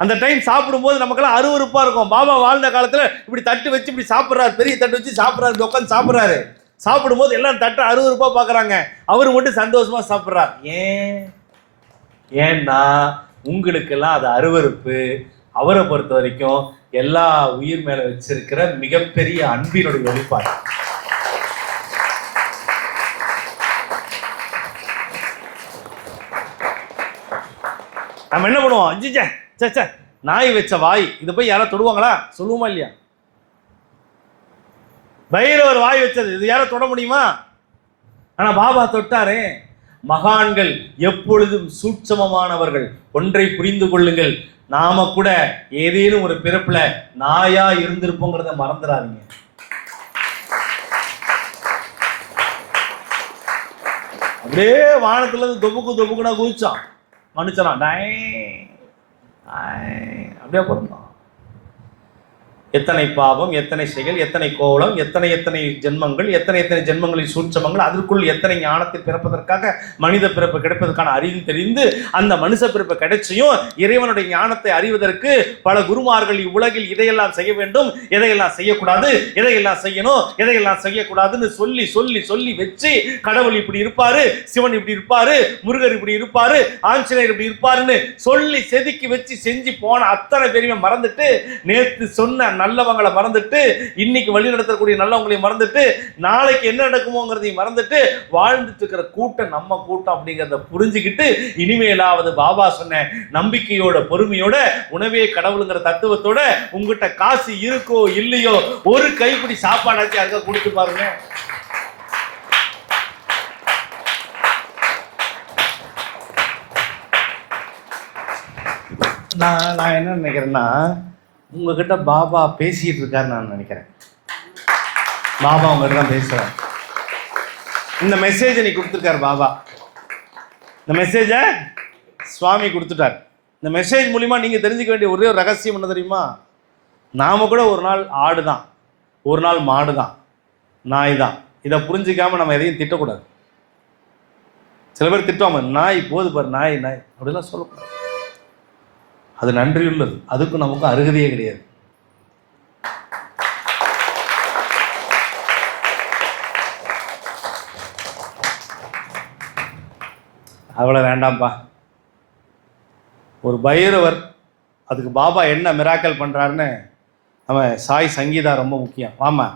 அந்த டைம் சாப்பிடும்போது நமக்கெல்லாம் அருவருப்பா இருக்கும். பாபா வாழ்ந்த காலத்துல இப்படி தட்டு வச்சு இப்படி சாப்பிட்றாரு, பெரிய தட்டு வச்சு சாப்பிட்றாரு, உட்காந்து சாப்பிட்றாரு. சாப்பிடும்போது எல்லாம் தட்டை அருவருப்பா பார்க்குறாங்க, அவரு மட்டும் சந்தோஷமா சாப்பிட்றார். ஏன்னா உங்களுக்கெல்லாம் அது அருவருப்பு. அவரை பொறுத்த வரைக்கும் எல்லா உயிர் மேல வச்சிருக்கிற மிகப்பெரிய அன்பினுடைய வெளிப்பாடு. நம்ம என்ன பண்ணுவோம்? அஞ்சுச்சே சே, நாய் வச்ச வாய், இதை போய் யாராவது தொடுவாங்களா? சொல்லுவோமா இல்லையா? பைரவர் வாய் வச்சது, இது யாரை தொட முடியுமா? ஆனா பாபா தொட்டாரே. மகான்கள் எப்பொழுதும் சூட்சமமானவர்கள். ஒன்றை புரிந்து கொள்ளுங்கள், நாம கூட ஏதேனும் ஒரு பிறப்புல நாயா இருந்திருப்போங்கிறத மறந்துடாதீங்க. அப்படியே வானத்துல இருந்து தொப்புக்குனா குதிச்சான் மனுச்சனா, அப்படியே பிறந்தான். எத்தனை பாவம், எத்தனை செயல், எத்தனை கோலம், எத்தனை ஜென்மங்கள், எத்தனை ஜென்மங்களின் சூட்சமங்கள், அதற்குள் எத்தனை ஞானத்தை பிறப்பதற்காக மனித பிறப்பு கிடைப்பதற்கான அறிவு தெரிந்து அந்த மனுஷ பிறப்பு கிடைச்சியும் இறைவனுடைய ஞானத்தை அறிவதற்கு பல குருமார்கள் இவ்வுலகில் இதையெல்லாம் செய்ய வேண்டும், எதையெல்லாம் செய்யக்கூடாது, எதையெல்லாம் செய்யணும், எதையெல்லாம் செய்யக்கூடாதுன்னு சொல்லி சொல்லி சொல்லி வச்சு கடவுள் இப்படி இருப்பாரு, சிவன் இப்படி இருப்பாரு, முருகர் இப்படி இருப்பாரு, ஆஞ்சநேயர் இப்படி இருப்பாருன்னு சொல்லி செதுக்கி வச்சு செஞ்சு போன அத்தனை பேருமே மறந்துட்டு, நேற்று சொன்ன நல்லவங்களை மறந்துட்டு, இன்னைக்கு வழி நடத்தக்கூடிய நல்லவங்களையும் மறந்துட்டு, நாளைக்கு என்ன நடக்குமோங்கிறதையும் மறந்துட்டு வாழ்ந்துட்டு இருக்கிற கூட்டம் நம்ம கூட்டம் அப்படிங்கிறத புரிஞ்சுக்கிட்டு, இனிமேலாவது பாபா சொன்ன நம்பிக்கையோட பொறுமையோட உணவே கடவுளுங்கிற தத்துவத்தோட உங்ககிட்ட காசு இருக்கோ இல்லையோ ஒரு கைப்பிடி சாப்பாடாச்சு அங்க கொடுத்து பாருங்க. நான் என்ன நினைக்கிறேன்னா, உங்ககிட்ட பாபா பேசிட்டு இருக்காரு நான் நினைக்கிறேன். பாபா உங்ககிட்ட தான் பேசுறாரு. இந்த மெசேஜை நீ கொடுத்துருக்காரு பாபா, இந்த மெசேஜை சுவாமி கொடுத்துட்டார். இந்த மெசேஜ் மூலிமா நீங்க தெரிஞ்சுக்க வேண்டிய ஒரே ஒரு ரகசியம் என்ன தெரியுமா? நாம கூட ஒரு நாள் ஆடு தான், ஒரு நாள் மாடு தான், நாய் தான். இதை புரிஞ்சிக்காம நம்ம எதையும் திட்டக்கூடாது. சில பேர் திட்டுவாங்க, நாய் போது பாரு, நாய் நாய் அப்படிலாம் சொல்லக்கூடாது. அது நன்றியுள்ளது, அதுக்கும் நமக்கு அருகதையே கிடையாது. அவ்வளவு வேண்டாம்ப்பா. ஒரு பைரவர், அதுக்கு பாபா என்ன மிராக்கல் பண்றாருன்னு அவன் சாய் சங்கீதா ரொம்ப முக்கியம். ஆமா,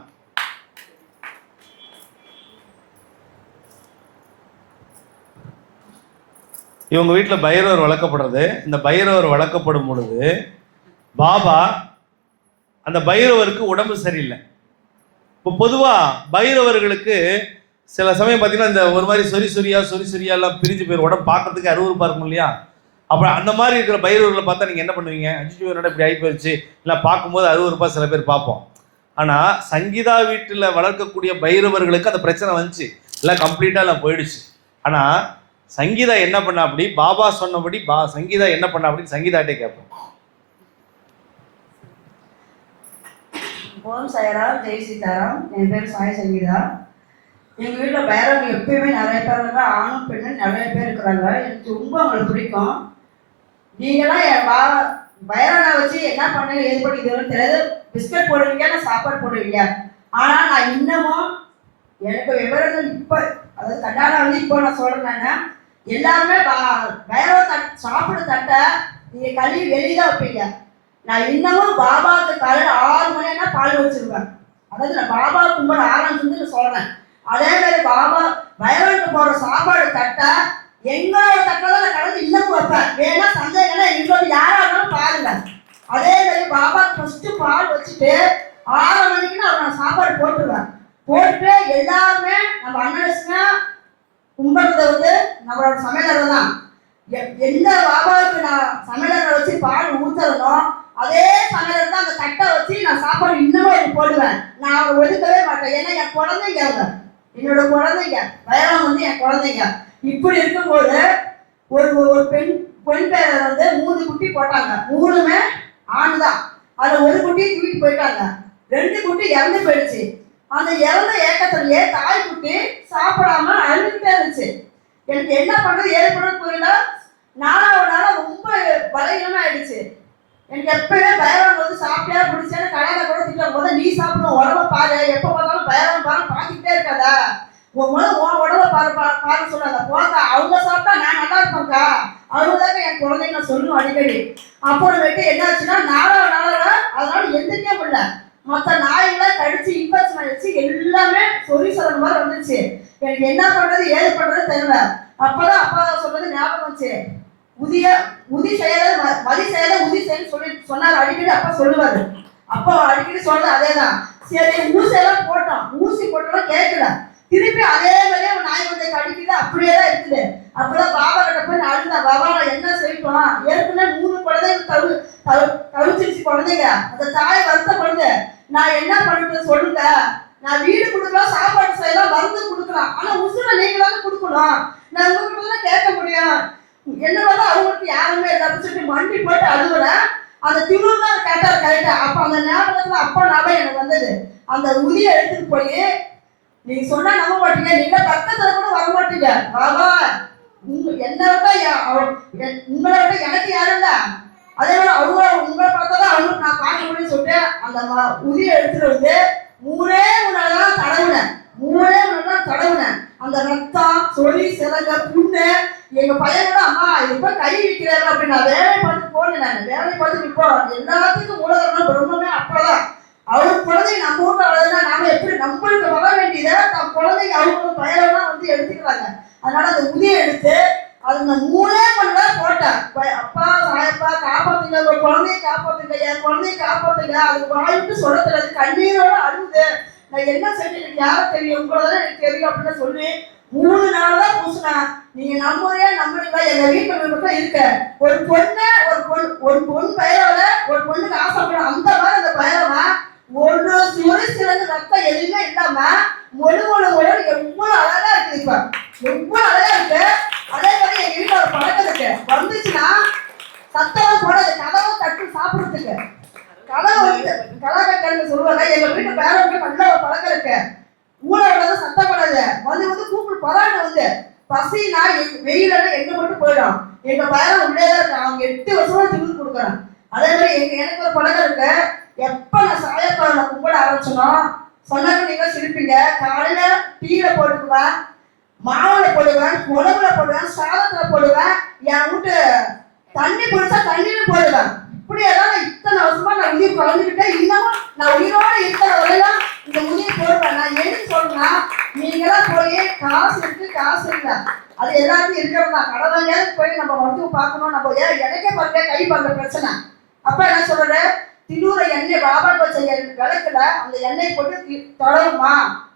இவங்க வீட்டில் பைரவர் வளர்க்கப்படுறது. இந்த பைரவர் வளர்க்கப்படும் பொழுது பாபா அந்த பைரவருக்கு உடம்பு சரியில்லை. இப்போ பொதுவாக பைரவர்களுக்கு சில சமயம் பார்த்தீங்கன்னா இந்த ஒரு மாதிரி சொரியா எல்லாம் பிரிஞ்சு போயிடும், உடம்பு பார்க்கறதுக்கு அருவருப்பாக இருக்கும் இல்லையா? அப்புறம் அந்த மாதிரி இருக்கிற பைரவர்களை பார்த்தா நீங்கள் என்ன பண்ணுவீங்க? 5 பேரோட இப்படி ஆகி போயிடுச்சு இல்லை, பார்க்கும்போது அருவருப்பாக சில பேர் பார்ப்போம். ஆனால் சங்கீதா வீட்டில் வளர்க்கக்கூடிய பைரவர்களுக்கு அந்த பிரச்சனை வந்துச்சு, எல்லாம் கம்ப்ளீட்டாக எல்லாம் போயிடுச்சு. ஆனால் சங்கீதா என்ன பண்ணா அப்படி, பாபா சொன்னபடி சங்கீதா என்ன பண்ணா அப்படின்னு சங்கீதாட்டே கேட்போம். ஓம் சாய்ராம், ஜெய் சீதாராம். என் பேர் சாய் சங்கீதா. எங்கள் வீட்டில் பைரவங்க எப்பயுமே நிறைய பேர் இருக்காங்க, ஆணும் பெண்ணும் நிறைய பேர் இருக்கிறாங்க. எனக்கு ரொம்ப அவங்களை பிடிக்கும். நீங்களாம் என் பைரவனை வச்சு என்ன பண்ணு ஏது பண்ணி இதுன்னு தெரியாது. பிஸ்கட் போடுவீங்க, நான் சாப்பாடு போடுவீங்க. ஆனால் நான் இன்னமும் எனக்கு விவரங்கள் இப்போ, அதாவது கண்ணாடா வந்து இப்போ நான் சொல்கிறேன்னா, எல்லாருமே பைரவ சாப்பிட தட்டை நீங்கள் கழுவி வெளியே தான் வைப்பீங்க. நான் இன்னமும் பாபாவுக்கு காலையில் 6 மணினா பால் வச்சிருவேன். அதாவது நான் பாபா கும்பிட ஆரம்பிச்சு சொல்றேன். அதே மாதிரி பாபா வயலுக்கு போற சாப்பாடு தட்டை எங்களோட தட்டை தான் கலந்து இன்னமும் வைப்பேன். வேணா சந்தேகம்னா எங்களோட யாரா இருந்தாலும் பாருங்க. அதே மாதிரி பாபாவுக்கு ஃபர்ஸ்ட் பால் வச்சுட்டு 6 மணிக்குன்னு அவர் நான் சாப்பாடு போட்டுருவேன். போட்டு எல்லாருமே நம்ம அண்ணனுச்சுன்னா கும்பிடுறத வந்து நம்மளோட சமையலறை தான். எந்த பாபாவுக்கு நான் சமையலறை வச்சு பால் ஊத்துறனோ அதே சமையலறை தான் அந்த தட்டை வச்சு நான் சாப்பாடு இன்னமும் போடுவேன். நான் அவரை ஒதுக்கவே மாட்டேன். ஏன்னா என் குழந்தைங்க அவங்க, என்னோட குழந்தைங்க, வயலாம் வந்து என் குழந்தைங்க. இப்படி இருக்கும்போது ஒரு பெண் பேரை வந்து 3 குட்டி போட்டாங்க. 3மே ஆணு தான். அதில் ஒரு குட்டி தூக்கிட்டு போயிட்டாங்க, 2 குட்டி இறந்து போயிடுச்சு. அந்த இறந்த ஏக்கத்திலேயே தாய் குட்டி சாப்பிடாம அழுதுகிட்டே இருந்துச்சு. எனக்கு என்ன பண்றது ஏது பண்றது புரியல. நாளாவது நாளா ரொம்ப பலகீனமா ஆயிடுச்சு. எனக்கு எப்பயுமே பயிரம் வந்து சாப்பிட்டா பிடிச்சேன்னு கடையில கூட திட்டம் போது நீ சாப்பிடும் உடம்ப பாரு, எப்போ பார்த்தாலும் பயிரம் பாரு பார்த்துக்கிட்டே இருக்காதா, உன் உடம்ப பாரு சொன்னாங்க. போங்க அவங்க சாப்பிட்டா நான் நல்லா இருப்பேன்க்கா, அவங்கதாங்க என் குழந்தைங்க நான் சொல்லுவேன் அடிக்கடி. அப்புறமேட்டு என்னாச்சுன்னா நாளாக அதனால எந்திரிக்க முடியல. மற்ற நாய்களை கடிச்சு இன்ஃபெக்ஷன் ஆயிடுச்சு, எல்லாமே சொல்லி சொல்ற மாதிரி வந்துருச்சு. எனக்கு என்ன பண்றது ஏது பண்றது தெரியல. அப்பதான் அப்பா சொல்றது ஞாபகம் வந்துச்சு. உதி செய்யாத மதி செய்யாத உதி செய்யன்னு சொல்லி சொன்னார் அடிக்கடி. அப்பா சொல்லுவாரு, அப்பா அடிக்கடி சொல்றது அதேதான். சரி ஊசியெல்லாம் போட்டோம், ஊசி போட்டோம் கேட்கல, திருப்பி அதே மாதிரியே நாய் வந்து கடிக்குது, அப்படியே தான் இருக்குது. அப்பதான் பாபா கிட்ட போய் நான் அழுந்தேன், பாபா நான் என்ன செய்யணும், ஏற்கனவே 3 குழந்தைங்க தவிச்சிருச்சு குழந்தைங்க, அந்த தாயை வருத்தப்படுது, நான் என்ன பண்ணுறது சொல்லுங்க. நான் வீடு கொடுக்கலாம், சாப்பாடு செய்யலாம், மருந்து கொடுக்கலாம், ஆனா உசுரை நீங்க தானே கொடுக்கணும், நான் உங்ககிட்ட தான் கேட்க முடியும். என்ன பார்த்தா அவங்களுக்கு யாருமே இல்லை சொல்லிட்டு மண்டி போட்டு அழுகுறேன். அந்த திரும்ப கேட்டார் கரெக்டா. அப்ப அந்த ஞாபகத்துல அப்பா ஞாபகம் எனக்கு வந்தது. அந்த உதியை எடுத்துட்டு போய் நீங்க சொன்னா நம்ப மாட்டீங்க, நீங்க பக்கத்துல கூட வர மாட்டீங்க, பாபா என்ன விட்டா உங்களை விட்ட எனக்கு யாரும் இல்ல, அதே மாதிரி அவங்க உங்களை பார்த்தாதான் அவங்களுக்கு நான் பார்க்க முடியும்னு சொல்லிட்டு அந்த உதியை எடுத்துட்டு வந்து 3 நாள் தடவுனேன். 3 நாள் தடவுனேன். அந்த ரத்தம் சொல்லி சிறந்த புண்ணு எங்க பையனோட அம்மா இப்ப கை விற்கிறாரு அப்படின்னு நான் வேலையை பார்த்து போனேன். நான் வேலையை பார்த்து நிற்போம் எல்லாத்துக்கும் மூலதனம் பிரம்மமே அப்பதான். அவர் குழந்தைங்க நம்ம ஊர்ல வளர்ந்தா நாம எப்படி நம்மளுக்கு வர வேண்டியதை தம் குழந்தைங்க அவங்க பையனெல்லாம் வந்து எடுத்துக்கிறாங்க. அதனால அந்த உதியை எடுத்து அது நான் 3 மணி நேரம் போட்டேன். அப்பா சாயப்பா காப்பாத்துங்க, உங்க குழந்தைய காப்பாத்துங்க, என் குழந்தைய காப்பாத்துங்க. அது வாய்ப்பு சொல்ல தெரியாது, கண்ணீரோட அழுது நான் என்ன செஞ்சு எனக்கு யாரும் தெரியும், உங்களதான் எனக்கு தெரியும் அப்படின்னு சொல்லி 3 நாள் தான் பூசினேன். நீங்க நம்புறியா நம்புறீங்களா, எங்க வீட்டுல மட்டும் இருக்க ஒரு பொண்ணு பயிரோட ஒரு பொண்ணுக்கு ஆசைப்படும் அந்த மாதிரி அந்த பயிரவா ஒரு சிறந்த ரத்தம் எதுவுமே இல்லாம மொழு எவ்வளவு அழகா இருக்கு. இப்ப எவ்வளவு அழகா இருக்கு. அதே மாதிரி எங்க வீட்டுல ஒரு பழக்கம் இருக்கு, வந்துச்சுன்னா சத்தம் போடாது, கதவை தட்டு சாப்பிடுறதுக்கு கதவை கலாக்கட்டன்னு சொல்லுவாங்க. எங்க வீட்டு பேரவங்க நல்ல ஒரு பழக்கம் இருக்கு. ஊழல் சத்தம் போடாது, வந்து கூப்பிட்டு பராட்டு வந்து பசினா வெயில எங்க மட்டும் போயிடும். எங்க பையன் உள்ளேதான் இருக்கு, அவங்க 8 வருஷமா தின்னு கொடுக்குறேன். அதே மாதிரி எனக்கு ஒரு பழக்கம் இருக்கு. எப்ப நான் சாயப்பாவை கும்பிட ஆரம்பிச்சனோ சொன்னாக்க நீங்க சிரிப்பீங்க. காலையில டீல போட்டுக்குவேன், மாவுல போடுவேன், குழம்புல போடுவேன், சாதத்துல போடுவேன், என் வீட்டு தண்ணி குடிச்சா தண்ணியில போடுவேன். இப்படியேதான் நான் இத்தனை வருஷமா நான் உயிர் கலந்துக்கிட்டேன். இன்னமும் நான் உயிரோட இருக்கிற வரையெல்லாம் இந்த உயிர் போடுவேன். நான் எதுக்கு சொல்றேன்னா, நீங்களாம் போய் காசு இருக்கு காசு இல்லை அது எல்லாத்தையும் இருக்கிறது தான். கடவுளையாவது போய் நம்ம மருத்துவம் பார்க்கணும். நம்ம எனக்கே பாருங்க கை பார்க்க பிரச்சனை. அப்ப என்ன சொல்றேன், திடூர எண்ணெய் பாபா வச்ச விளக்குல அந்த எண்ணெய் போட்டு தொடருமா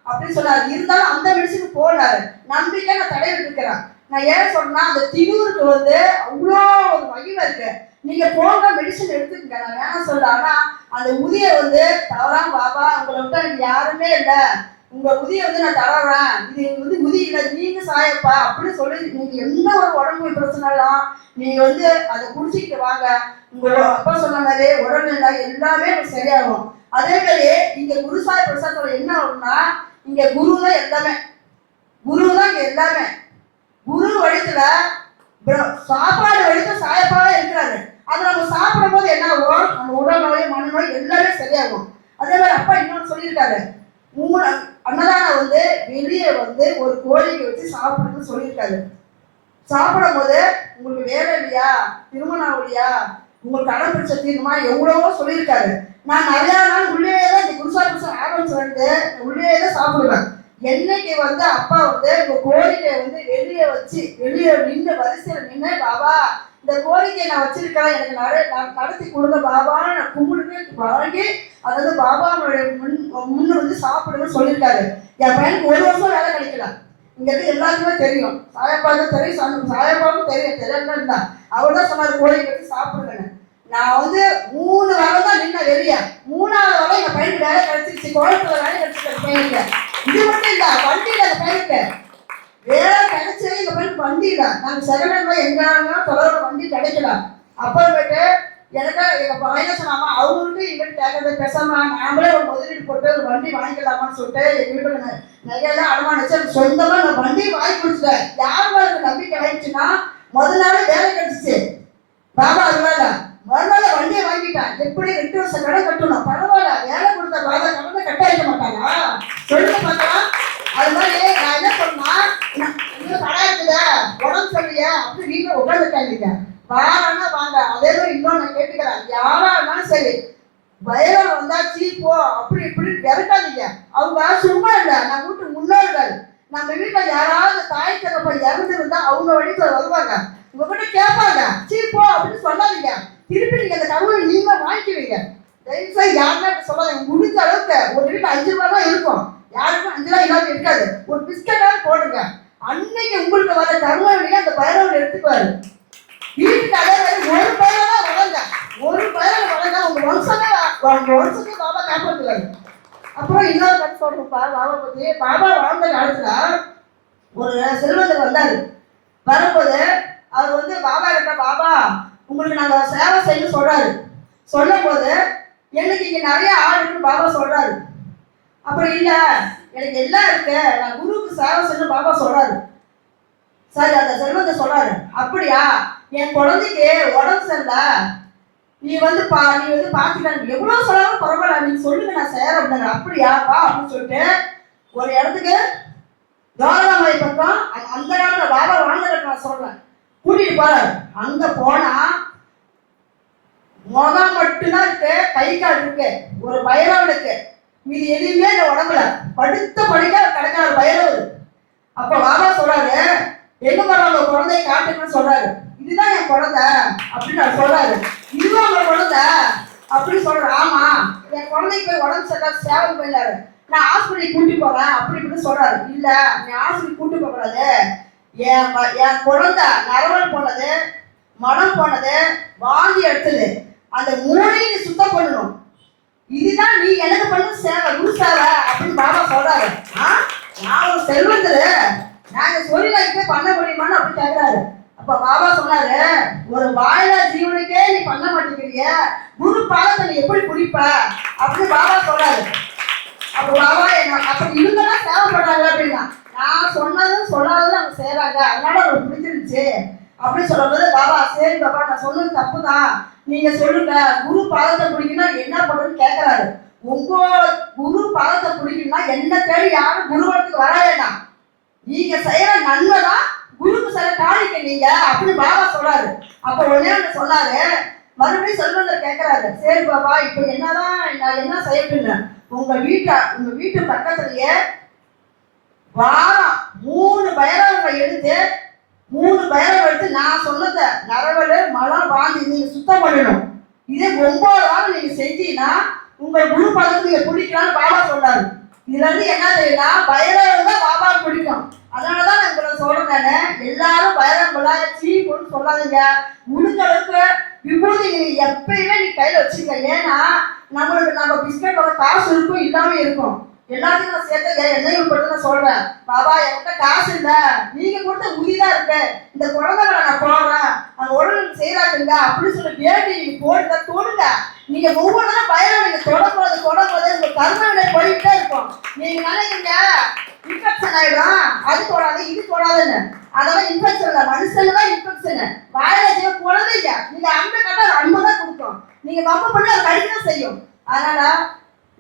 அப்படின்னு சொன்னாரு. இருந்தாலும் அந்த மெடிசனுக்கு போனாரு, நம்பிக்கை நான் தடவிட்டு இருக்கிறேன். நான் ஏன் சொல்றேன்னா, அந்த திடூருக்கு வந்து அவ்வளோ ஒரு மகிமை இருக்கு. நீங்க போங்க மெடிசன் எடுத்துக்கங்க, நான் வேணாம் சொல்ல. ஆனா அந்த உதியை வந்து தவறாம பாபா உங்களை விட்டா எனக்கு யாருமே இல்லை, உங்க உதியை வந்து நான் தடவுறேன், இது வந்து உதி இல்லை நீங்க சாயப்பா அப்படின்னு சொல்லி நீங்க எந்த ஒரு உடம்பு பிரச்சனைலாம் நீங்க வந்து அதை குடிச்சிக்கிட்டு வாங்க. உங்க அப்பா சொன்ன மாதிரி உடல்நிலை எல்லாமே சரியாகும். அதே மாதிரி இங்க குருசாய் பிரசாதத்துல என்ன ஆகும்னா, இங்க குரு தான் எல்லாமே, குரு தான் இங்க எல்லாமே. குரு வழித்துல சாப்பாடு வழித்துல சாயப்பாவே இருக்கிறாரு. அது நம்ம சாப்பிடும் போது என்ன ஆகும், நம்ம உடல் நோய் மனநோய் எல்லாமே சரியாகும். அதே மாதிரி அப்பா இன்னொன்று சொல்லியிருக்காரு, 3 அன்னதானம் வந்து வெளியே வந்து ஒரு கோழிக்கு வச்சு சாப்பிடுன்னு சொல்லியிருக்காரு. சாப்பிடும் போது உங்களுக்கு வேலை இல்லையா, திருமணம் இல்லையா, உங்களுக்கு கடைப்பிடிச்ச தீர்மா எவ்வளவோ சொல்லியிருக்காரு. நான் நிறையா நாள் உள்ளே தான் இந்த குருசாபிஷம் ஆரம்பிச்சு உள்ளே தான் சாப்பிடுவேன். என்னைக்கு வந்து அப்பா வந்து இந்த கோரிக்கையை வந்து வெளியே வச்சு வெளியே நின்று வரிசையில் நின்று பாபா இந்த கோரிக்கையை நான் வச்சிருக்கேன் எனக்கு நடத்தி கொடுங்க பாபான்னு நான் கும்பிட்டு வாங்கி அதாவது பாபாவுடைய முன்னு வந்து சாப்பிடுன்னு சொல்லியிருக்காரு. என் பையனுக்கு 1 வருஷம் வேலை கிடைக்கல. இங்க இருந்து எல்லாருக்குமே தெரியும், சாயப்பாவுக்கும் தெரியும், சாயப்பாவுக்கும் தெரியாம இருந்தா அவர் தான் சொன்னார் கோரிக்கை வச்சு சாப்பிடுங்கன்னு. நான் வந்து 3 வாரம் தான் நின்ன வெளியே. 3ஆவது வாரம் எங்க பையனுக்கு வேலை கிடைச்சிருச்சு, கோயம்புத்தூர்ல வேலை கிடைச்சிருக்க பையனுக்கு. இது மட்டும் இல்ல, வண்டியில அந்த பையனுக்கு வேலை கிடைச்சது. எங்க பையனுக்கு வண்டி இல்ல, நாங்க செகண்ட் எங்க தொடர்பு வண்டி கிடைக்கல. அப்புறமேட்டு எனக்கு எங்க பையனை சொன்னாமா அவங்களுக்கு இவன் கேட்கறது பேசாம நாமளே ஒரு முதலீடு போட்டு ஒரு வண்டி வாங்கிக்கலாமான்னு சொல்லிட்டு எங்க வீட்டுல நகையெல்லாம் அடமானிச்சு சொந்தமா நான் வண்டி வாங்கி கொடுத்துட்டேன். யாருக்கு நம்பிக்கை ஆயிடுச்சுன்னா முதல் நாள் வேலை கிடைச்சிச்சு பாபா, அதனால மறுநாள் வண்டியை வாங்கிட்டான். எப்படி 2 வருஷம் கடை கட்டணும், பரவாயில்ல வேலை கொடுத்த பாபா கடனை கட்டாயிக்க மாட்டாங்களா சொல்லுங்க பார்க்கலாம். அது மாதிரி நான் என்ன சொன்னா, இன்னும் கடை இருக்குத உடம்பு சொல்லிய அப்படி வீட்டில் உட்காந்துட்டாங்க. வாரானா வாங்க. அதே மாதிரி இன்னொன்று நான் கேட்டுக்கிறேன், யாரா இருந்தாலும் சரி பயம் வந்தா சீப்போ அப்படி இப்படி விரட்டாதீங்க. அவங்க சும்மா இல்லை, நம்ம வீட்டு முன்னோர்கள். நம்ம வீட்டில் யாராவது தாய் தகப்ப இறந்து இருந்தா அவங்க வழித்துல வருவாங்க, உங்ககிட்ட கேட்பாங்க, சீப்போ அப்படின்னு சொல்லாதீங்க. திருப்பி நீங்க அந்த கருவை நீங்க வாங்கிக்குவீங்க. தயவுசெய்து யாருன்னா சொல்லாதீங்க. முடிஞ்ச அளவுக்கு ஒரு வீட்டில் 5 ரூபா தான் இருக்கும், யாருக்கும் 5 ரூபா இல்லாம இருக்காது. ஒரு பிஸ்கட்டாவது போடுங்க. அன்னைக்கு உங்களுக்கு வர கருவாவிலேயே அந்த பயிரவர் எடுத்துக்குவாரு. வீட்டுக்கு அதே மாதிரி ஒரு பயிரெல்லாம் வளர்ங்க, ஒரு பயிரை வளர்ங்க, உங்க வருஷமே பாபா காப்பாற்றுவாரு. அப்புறம் இன்னொரு கதை சொல்றப்பா பாபா பத்தி. பாபா வாழ்ந்த காலத்துல ஒரு செல்வந்தர் வந்தாரு. வரும்போது அவர் வந்து பாபா கிட்ட, பாபா உங்களுக்கு நாங்க சேவை செய்யணும்னு சொல்றாரு. சொல்லும் போது எனக்கு இங்க நிறைய ஆள் இருக்குன்னு பாபா சொல்றாரு. அப்புறம் இல்ல எனக்கு எல்லாம் இருக்கு, நான் குருவுக்கு சேவை செய்யணும் பாபா சொல்றாரு. சரி, அந்த செல்வத்தை சொல்றாரு, அப்படியா என் குழந்தைக்கு உடம்பு சரியில்ல, நீ வந்து பாத்துக்க, எவ்வளவு சொல்லாலும் பரவாயில்ல, நீங்க சொல்லுங்க நான் செய்யறேன் அப்படின்னாரு. அப்படியா வா அப்படின்னு சொல்லிட்டு ஒரு இடத்துக்கு தோரணமலை பக்கம் அந்த காலத்துல பாபா வாழ்ந்த நான் சொல்றேன் கூட்டிட்டு போறாரு. அங்க போனா முகம் மட்டும்தான் இருக்கு, கை கால் இருக்கு, ஒரு பைரவனுக்கு இது எதுவுமே இந்த உடம்புல படுத்த படிக்க கிடைக்காத பைரவர். அப்ப பாபா சொல்றாரு, எங்க பரவாயில்ல குழந்தைய காட்டுங்கன்னு சொல்றாரு. இதுதான் என் குழந்தை அப்படின்னு அவர் சொல்றாரு. இதுதான் உங்க குழந்தை அப்படின்னு சொல்றாரு. ஆமா, என் குழந்தைக்கு போய் உடம்பு சரியில்லை சேவை போயிடாரு, நான் ஹாஸ்பிட்டலுக்கு கூட்டி போறேன் அப்படி இப்படின்னு சொல்றாரு. இல்ல, நீ ஹாஸ்பிட்டலுக்கு கூட்டி போக கூடாது, என் குழந்தை நரவல் போனது, மனம் போனது, வாந்தி எடுத்தது, அந்த 3ஐயும் நீ சுத்தம் பண்ணணும். இதுதான் நீ எனக்கு பண்ண சேவை, குரு சேவை அப்படின்னு பாபா சொல்றாரு. நான் ஒரு செல்வந்தரு, நாங்க சொல்லி போய் பண்ண முடியுமான்னு அப்படி கேட்கிறாரு. அப்ப பாபா சொன்னாரு, ஒரு வாயிலா ஜீவனுக்கே நீ பண்ண மாட்டேங்கிறிய, குரு பாதத்தை நீ எப்படி குடிப்ப அப்படின்னு பாபா சொல்றாரு. அப்ப பாபா என்ன அப்படி இவங்கதான் தேவைப்படுறாங்க அப்படின்னா, நான் சொன்னதும் சொல்லாததும் அவங்க செய்யறாங்க, அதனால அவங்களுக்கு பிடிச்சிருந்துச்சு அப்படின்னு சொல்லும்போது பாபா, சரி பாபா நான் சொன்னது தப்பு தான், நீங்க சொல்லுங்க குரு பாதத்தை பிடிக்கணும் என்ன பண்ணுன்னு கேட்கறாரு. உங்க குரு பாதத்தை பிடிக்கணும்னா என்ன தேடி யாரும் குருவத்துக்கு வர வேண்டாம், நீங்க செய்யற நன்மைதான் குருக்கு சில காணிக்க நீங்க அப்படின்னு பாபா சொல்றாரு. அப்ப உடனே சொன்னாரு, மறுபடியும் செல்வந்தர் கேட்கறாரு, சரி பாபா இப்ப என்னதான் நான் என்ன செய்யட்டுங்க, உங்க வீட்டு பக்கத்துலயே வாரம் 3 பைரவங்களை எடுத்து 3 பைரவம் எடுத்து நான் சொன்னதை நரவல் மலம் வாந்தி நீங்க சுத்தம் பண்ணணும். இதே 9 வாரம் நீங்க செஞ்சீங்கன்னா உங்க குரு பதத்தை நீங்க பிடிக்கலாம்னு பாபா சொல்றாரு. இதுல இருந்து என்ன தெரியுதுன்னா, பைரவம் தான் பாபா பிடிக்கும். அதனாலதான் நான் உங்களை சொல்றேன், எல்லாரும் பைரவங்களா சீப்புன்னு சொல்லாதீங்க. முடிஞ்ச அளவுக்கு விபூதி எப்பயுமே நீ கையில வச்சுக்க. ஏன்னா நம்ம பிஸ்கட்டோட காசு இருக்கும் இல்லாம இருக்கும், எல்லாத்தையும் நான் சேர்த்து என்னையும் கொடுத்து நான் சொல்றேன், பாபா என்கிட்ட காசு இல்லை, நீங்க கொடுத்த உயிதான் இருக்கு, இந்த குழந்தைகளை நான் போடுறேன் அந்த உடல் செய்யறாங்க அப்படின்னு சொல்லி வேண்டி நீங்க போடுங்க தொடுங்க. நீங்க ஒவ்வொன்றும் பயிரம் நீங்க தொடப்போது உங்க கருணை போயிட்டே இருக்கும். நீங்க நினைக்கிறீங்க இன்ஃபெக்ஷன் ஆயிடும், அது போடாது இது போடாதுன்னு, அதெல்லாம் இன்ஃபெக்ஷன் இல்லை, மனுஷங்க தான் இன்ஃபெக்ஷன். வாயில குழந்தைங்க நீங்க அன்பை கட்ட அன்பை தான் கொடுக்கும், நீங்க வம்பு பண்ணி அதை கடிதான் செய்யும். அதனால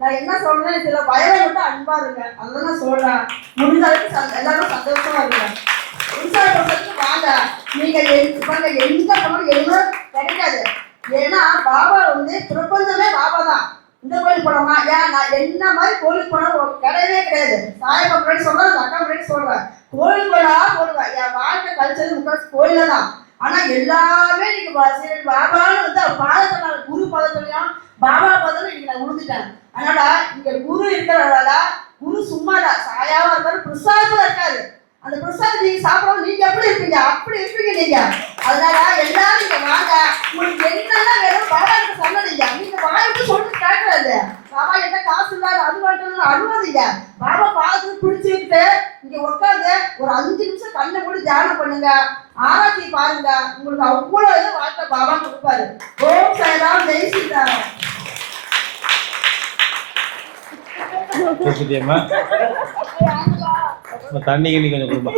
நான் என்ன சொல்றேன், சில வயலை விட்டு அன்பா இருங்க, அதுதான் நான் சொல்றேன். முடிஞ்ச அளவுக்கு எல்லாரும் சந்தோஷமா இருங்க. வாங்க, நீங்க எந்த பணம் எதுவும் கிடைக்காது, ஏன்னா பாபா வந்து பிரபஞ்சமே பாபா தான். இந்த கோயில் போனோமா, ஏன் நான் என்ன மாதிரி கோயிலுக்கு போனாலும் கிடையவே கிடையாது. சாயப்பா முன்னாடி சொல்றேன், அக்கா முன்னாடி சொல்றேன், கோயில் கோயிலா போடுவேன். என் வாழ்க்கை கல்ச்சர் முக்காசு கோயில தான். ஆனா எல்லாமே நீங்க பாபான்னு வந்து அவர் பாதத்தை, குரு பாதத்துலையும் பாபா பாதத்துல இன்னைக்கு நான் உழுந்துட்டேன். அதனால இங்க குரு இருக்கிறதால, குரு சும்மாடா சாயாவா இருக்காரு, பிரசாதத்துல இருக்காரு. அந்த பிரசாதம் நீங்க சாப்பிடணும். நீங்க எப்படி இருப்பீங்க? அப்படி இருப்பீங்க நீங்க. அதனால எல்லாரும் நீங்க வாங்க, உங்களுக்கு என்னெல்லாம் வேணும் பாபா கிட்ட சொன்னதீங்க. நீங்க வாங்கிட்டு சொல்லிட்டு கேட்கறது, பாபா என்ன காசு இல்லாத அது மட்டும் அழுவாதீங்க. பாபா பாதத்துக்கு பிடிச்சிக்கிட்டு இங்க உட்காந்து ஒரு 5 நிமிஷம் கண்ணை மூடி தியானம் பண்ணுங்க, ஆராய்ச்சி பாருங்க. உங்களுக்கு அவ்வளவு இது வாழ்க்கை பாபா கொடுப்பாரு. ஓம் சாய்ராம், ஜெய் சீதாராம். தண்ணி கொஞ்சம் கொடுப்பா.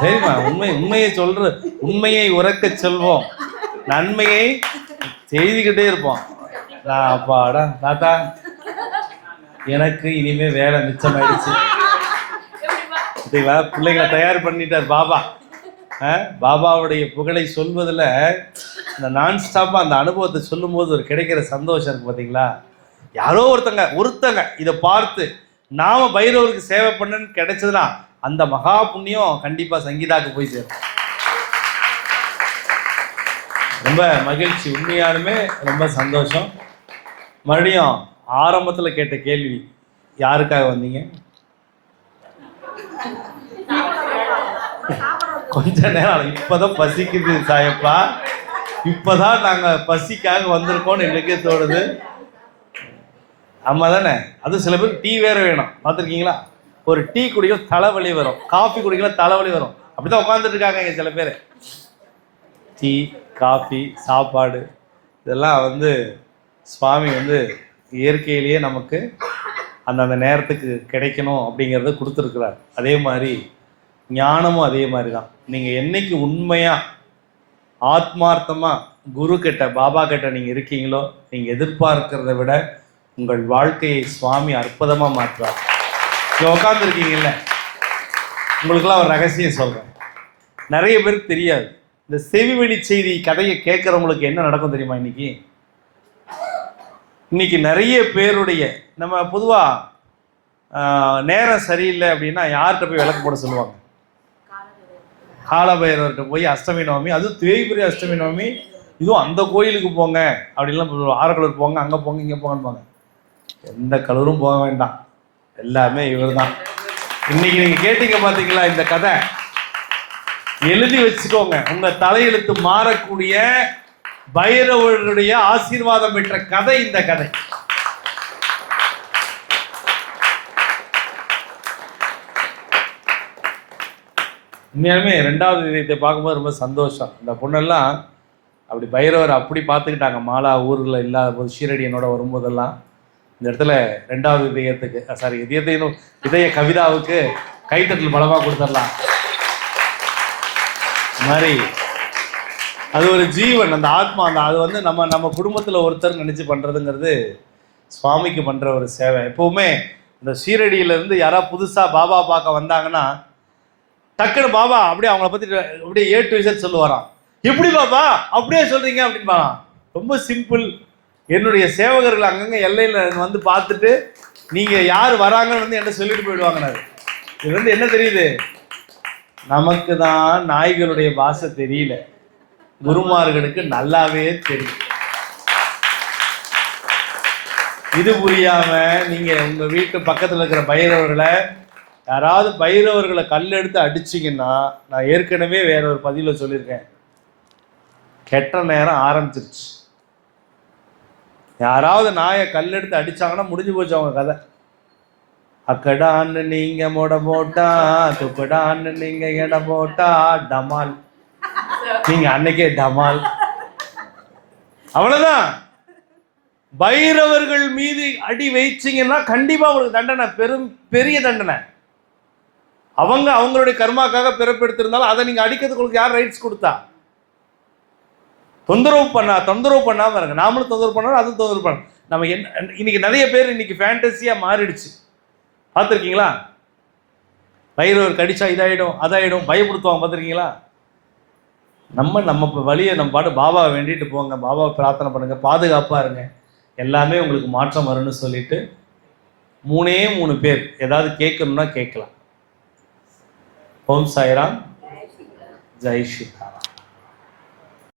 சரிம்மா, உண்மையை சொல்ற, உண்மையை உறக்க சொல்வோம், நன்மையை செய்துக்கிட்டே இருப்போம். அப்பாடா தாத்தா, எனக்கு இனிமே வேலை மிச்சமாயிடுச்சு. பிள்ளைகளை தயார் பண்ணிட்டார் பாபா. பாபாவுடைய புகழை சொல்வதில் இந்த நான் ஸ்டாப்பாக அந்த அனுபவத்தை சொல்லும் போது ஒரு கிடைக்கிற சந்தோஷம் இருக்கு பார்த்தீங்களா. யாரோ ஒருத்தங்க இதை பார்த்து நாம பைரவருக்கு சேவை பண்ணன்னு கிடைச்சதுன்னா அந்த மகா புண்ணியம் கண்டிப்பாக சங்கீதாக்கு போய் சேரும். ரொம்ப மகிழ்ச்சி, உண்மையாலுமே ரொம்ப சந்தோஷம். மறுபடியும் ஆரம்பத்தில் கேட்ட கேள்வி, யாருக்காக வந்தீங்க? கொஞ்ச நேரம், இப்போதான் பசிக்குது சாயப்பா, இப்போதான் நாங்கள் பசிக்காக வந்திருக்கோம்னு எங்களுக்கே தோணுது. ஆமா தானே? அது சில பேருக்கு டீ வேற வேணும், பார்த்துருக்கீங்களா? ஒரு டீ குடிக்கலாம் தலைவலி வரும், காஃபி குடிக்கலாம் தலைவலி வரும். அப்படிதான் உட்காந்துட்டு இருக்காங்க இங்கே சில பேர். டீ, காஃபி, சாப்பாடு இதெல்லாம் வந்து சுவாமி வந்து இயற்கையிலேயே நமக்கு அந்தந்த நேரத்துக்கு கிடைக்கணும் அப்படிங்கிறத கொடுத்துருக்குறார். அதே மாதிரி ஞானமும் அதே மாதிரி தான். நீங்கள் என்னைக்கு உண்மையாக ஆத்மார்த்தமாக குரு கிட்ட, பாபா கிட்ட நீங்கள் இருக்கீங்களோ, நீங்கள் எதிர்பார்க்கிறத விட உங்கள் வாழ்க்கையை சுவாமி அற்புதமாக மாற்றுவார். இங்கே உட்காந்துருக்கீங்கல்ல, உங்களுக்கெல்லாம் ஒரு ரகசியம் சொல்கிறேன், நிறைய பேருக்கு தெரியாது. இந்த செவிவெளி செய்தி கதையை கேட்குறவங்களுக்கு என்ன நடக்கும் தெரியுமா? இன்னைக்கு நிறைய பேருடைய, நம்ம பொதுவாக நேரம் சரியில்லை அப்படின்னா யார்கிட்ட போய் விளக்கு போட சொல்லுவாங்க? காலபைரவர்கிட்ட போய் அஷ்டமி நவமி, அதுவும் தேய்பிரி அஷ்டமி நவமி, இதுவும் அந்த கோயிலுக்கு போங்க அப்படின்லாம், ஆரக்கலூர் போங்க, அங்கே போங்க, இங்கே போங்கன்னு. எந்த கலரும் போக வேண்டாம், எல்லாமே இவர் தான். இன்னைக்கு நீங்கள் கேட்டீங்க பார்த்தீங்களா இந்த கதை, எழுதி வச்சுக்கோங்க. உங்கள் தலையெழுத்து மாறக்கூடிய பைரவருடைய ஆசீர்வாதம் பெற்ற கதை இந்த கதை. உண்மையாலுமே 2வது இதயத்தை பார்க்கும்போது ரொம்ப சந்தோஷம். இந்த பொண்ணெல்லாம் அப்படி பைரவர் அப்படி பார்த்துக்கிட்டாங்க. மாலா ஊரில் இல்லாத போது ஷீரடி என்னோட வரும்போதெல்லாம் இந்த இடத்துல 2வது இதயத்துக்கு, சாரி இதய கவிதாவுக்கு கைத்தட்டல் பலமாக கொடுத்துடலாம். மாதிரி அது ஒரு ஜீவன், அந்த ஆத்மா, அது வந்து நம்ம குடும்பத்தில் ஒருத்தர் நினச்சி பண்ணுறதுங்கிறது சுவாமிக்கு பண்ணுற ஒரு சேவை. எப்போவுமே இந்த ஷீரடியிலேருந்து யாராவது புதுசாக பாபா பார்க்க வந்தாங்கன்னா டக்குன்னு பாபா அப்படியே அவங்கள பற்றி அப்படியே A to Z சொல்லுவாராம். எப்படி பாபா அப்படியே சொல்கிறீங்க அப்படின்பா. ரொம்ப சிம்பிள். என்னுடைய சேவகர்கள் அங்கங்கே எல்லையில் வந்து பார்த்துட்டு நீங்கள் யார் வராங்கன்னு வந்து என்ன சொல்லிட்டு போயிடுவாங்கன்னாரு. இது வந்து என்ன தெரியுது, நமக்கு தான் நாய்களுடைய பாஷை தெரியல, குருமார்களுக்கு நல்லாவே தெரியும். இது புரியாம நீங்க உங்க வீட்டு பக்கத்துல இருக்கிற பைரவர்களை, யாராவது பைரவர்களை கல்லெடுத்து அடிச்சிங்கன்னா, நான் ஏற்கனவே வேற ஒரு பதிவுல சொல்லியிருக்கேன், கெட்ட நேரம் ஆரம்பிச்சிருச்சு. யாராவது நாயை கல்லெடுத்து அடிச்சாங்கன்னா முடிஞ்சு போச்சு அவங்க கதை. அக்கடான்னு நீங்க மொட போட்டா, துக்கடான்னு நீங்க எட போட்டா, டமால், நீங்க அன்னைக்கே டமால், அவ்வளவுதான். பைரவர்கள் மீது அடி வைச்சிங்கன்னா கண்டிப்பா உங்களுக்கு தண்டனை, பெரிய தண்டனை. அவங்களுடைய கர்மாக்காக பிறப்பெடுத்திருந்தாலும் அதை நீங்க அடிக்கிறதுக்கு உங்களுக்கு யார் ரைட்ஸ் கொடுத்தா? தொந்தரவு பண்ணாம இருங்க. நாமளும் தொந்தரவு பண்ணாலும் அதுவும் தொந்தரவு பண்ண. நம்ம இன்னைக்கு நிறைய பேர் இன்னைக்கு ஃபேண்டசியா மாறிடுச்சு, பார்த்துருக்கீங்களா? பைரவர் கடிச்சா இதாயிடும் அதாயிடும் பயப்படுத்துவாங்க, பார்த்துருக்கீங்களா? நம்ம வழியை நம்ம பாட்டு பாபாவை வேண்டிட்டு போங்க, பாபாவை பிரார்த்தனை பண்ணுங்க, பாதுகாப்பாக இருங்க, எல்லாமே உங்களுக்கு மாற்றம் வரும்னு சொல்லிட்டு 3 பேர் ஏதாவது கேட்கணும்னா கேட்கலாம். ஓம் சாய்ராம், ஜெய் ஸ்ரீராம்.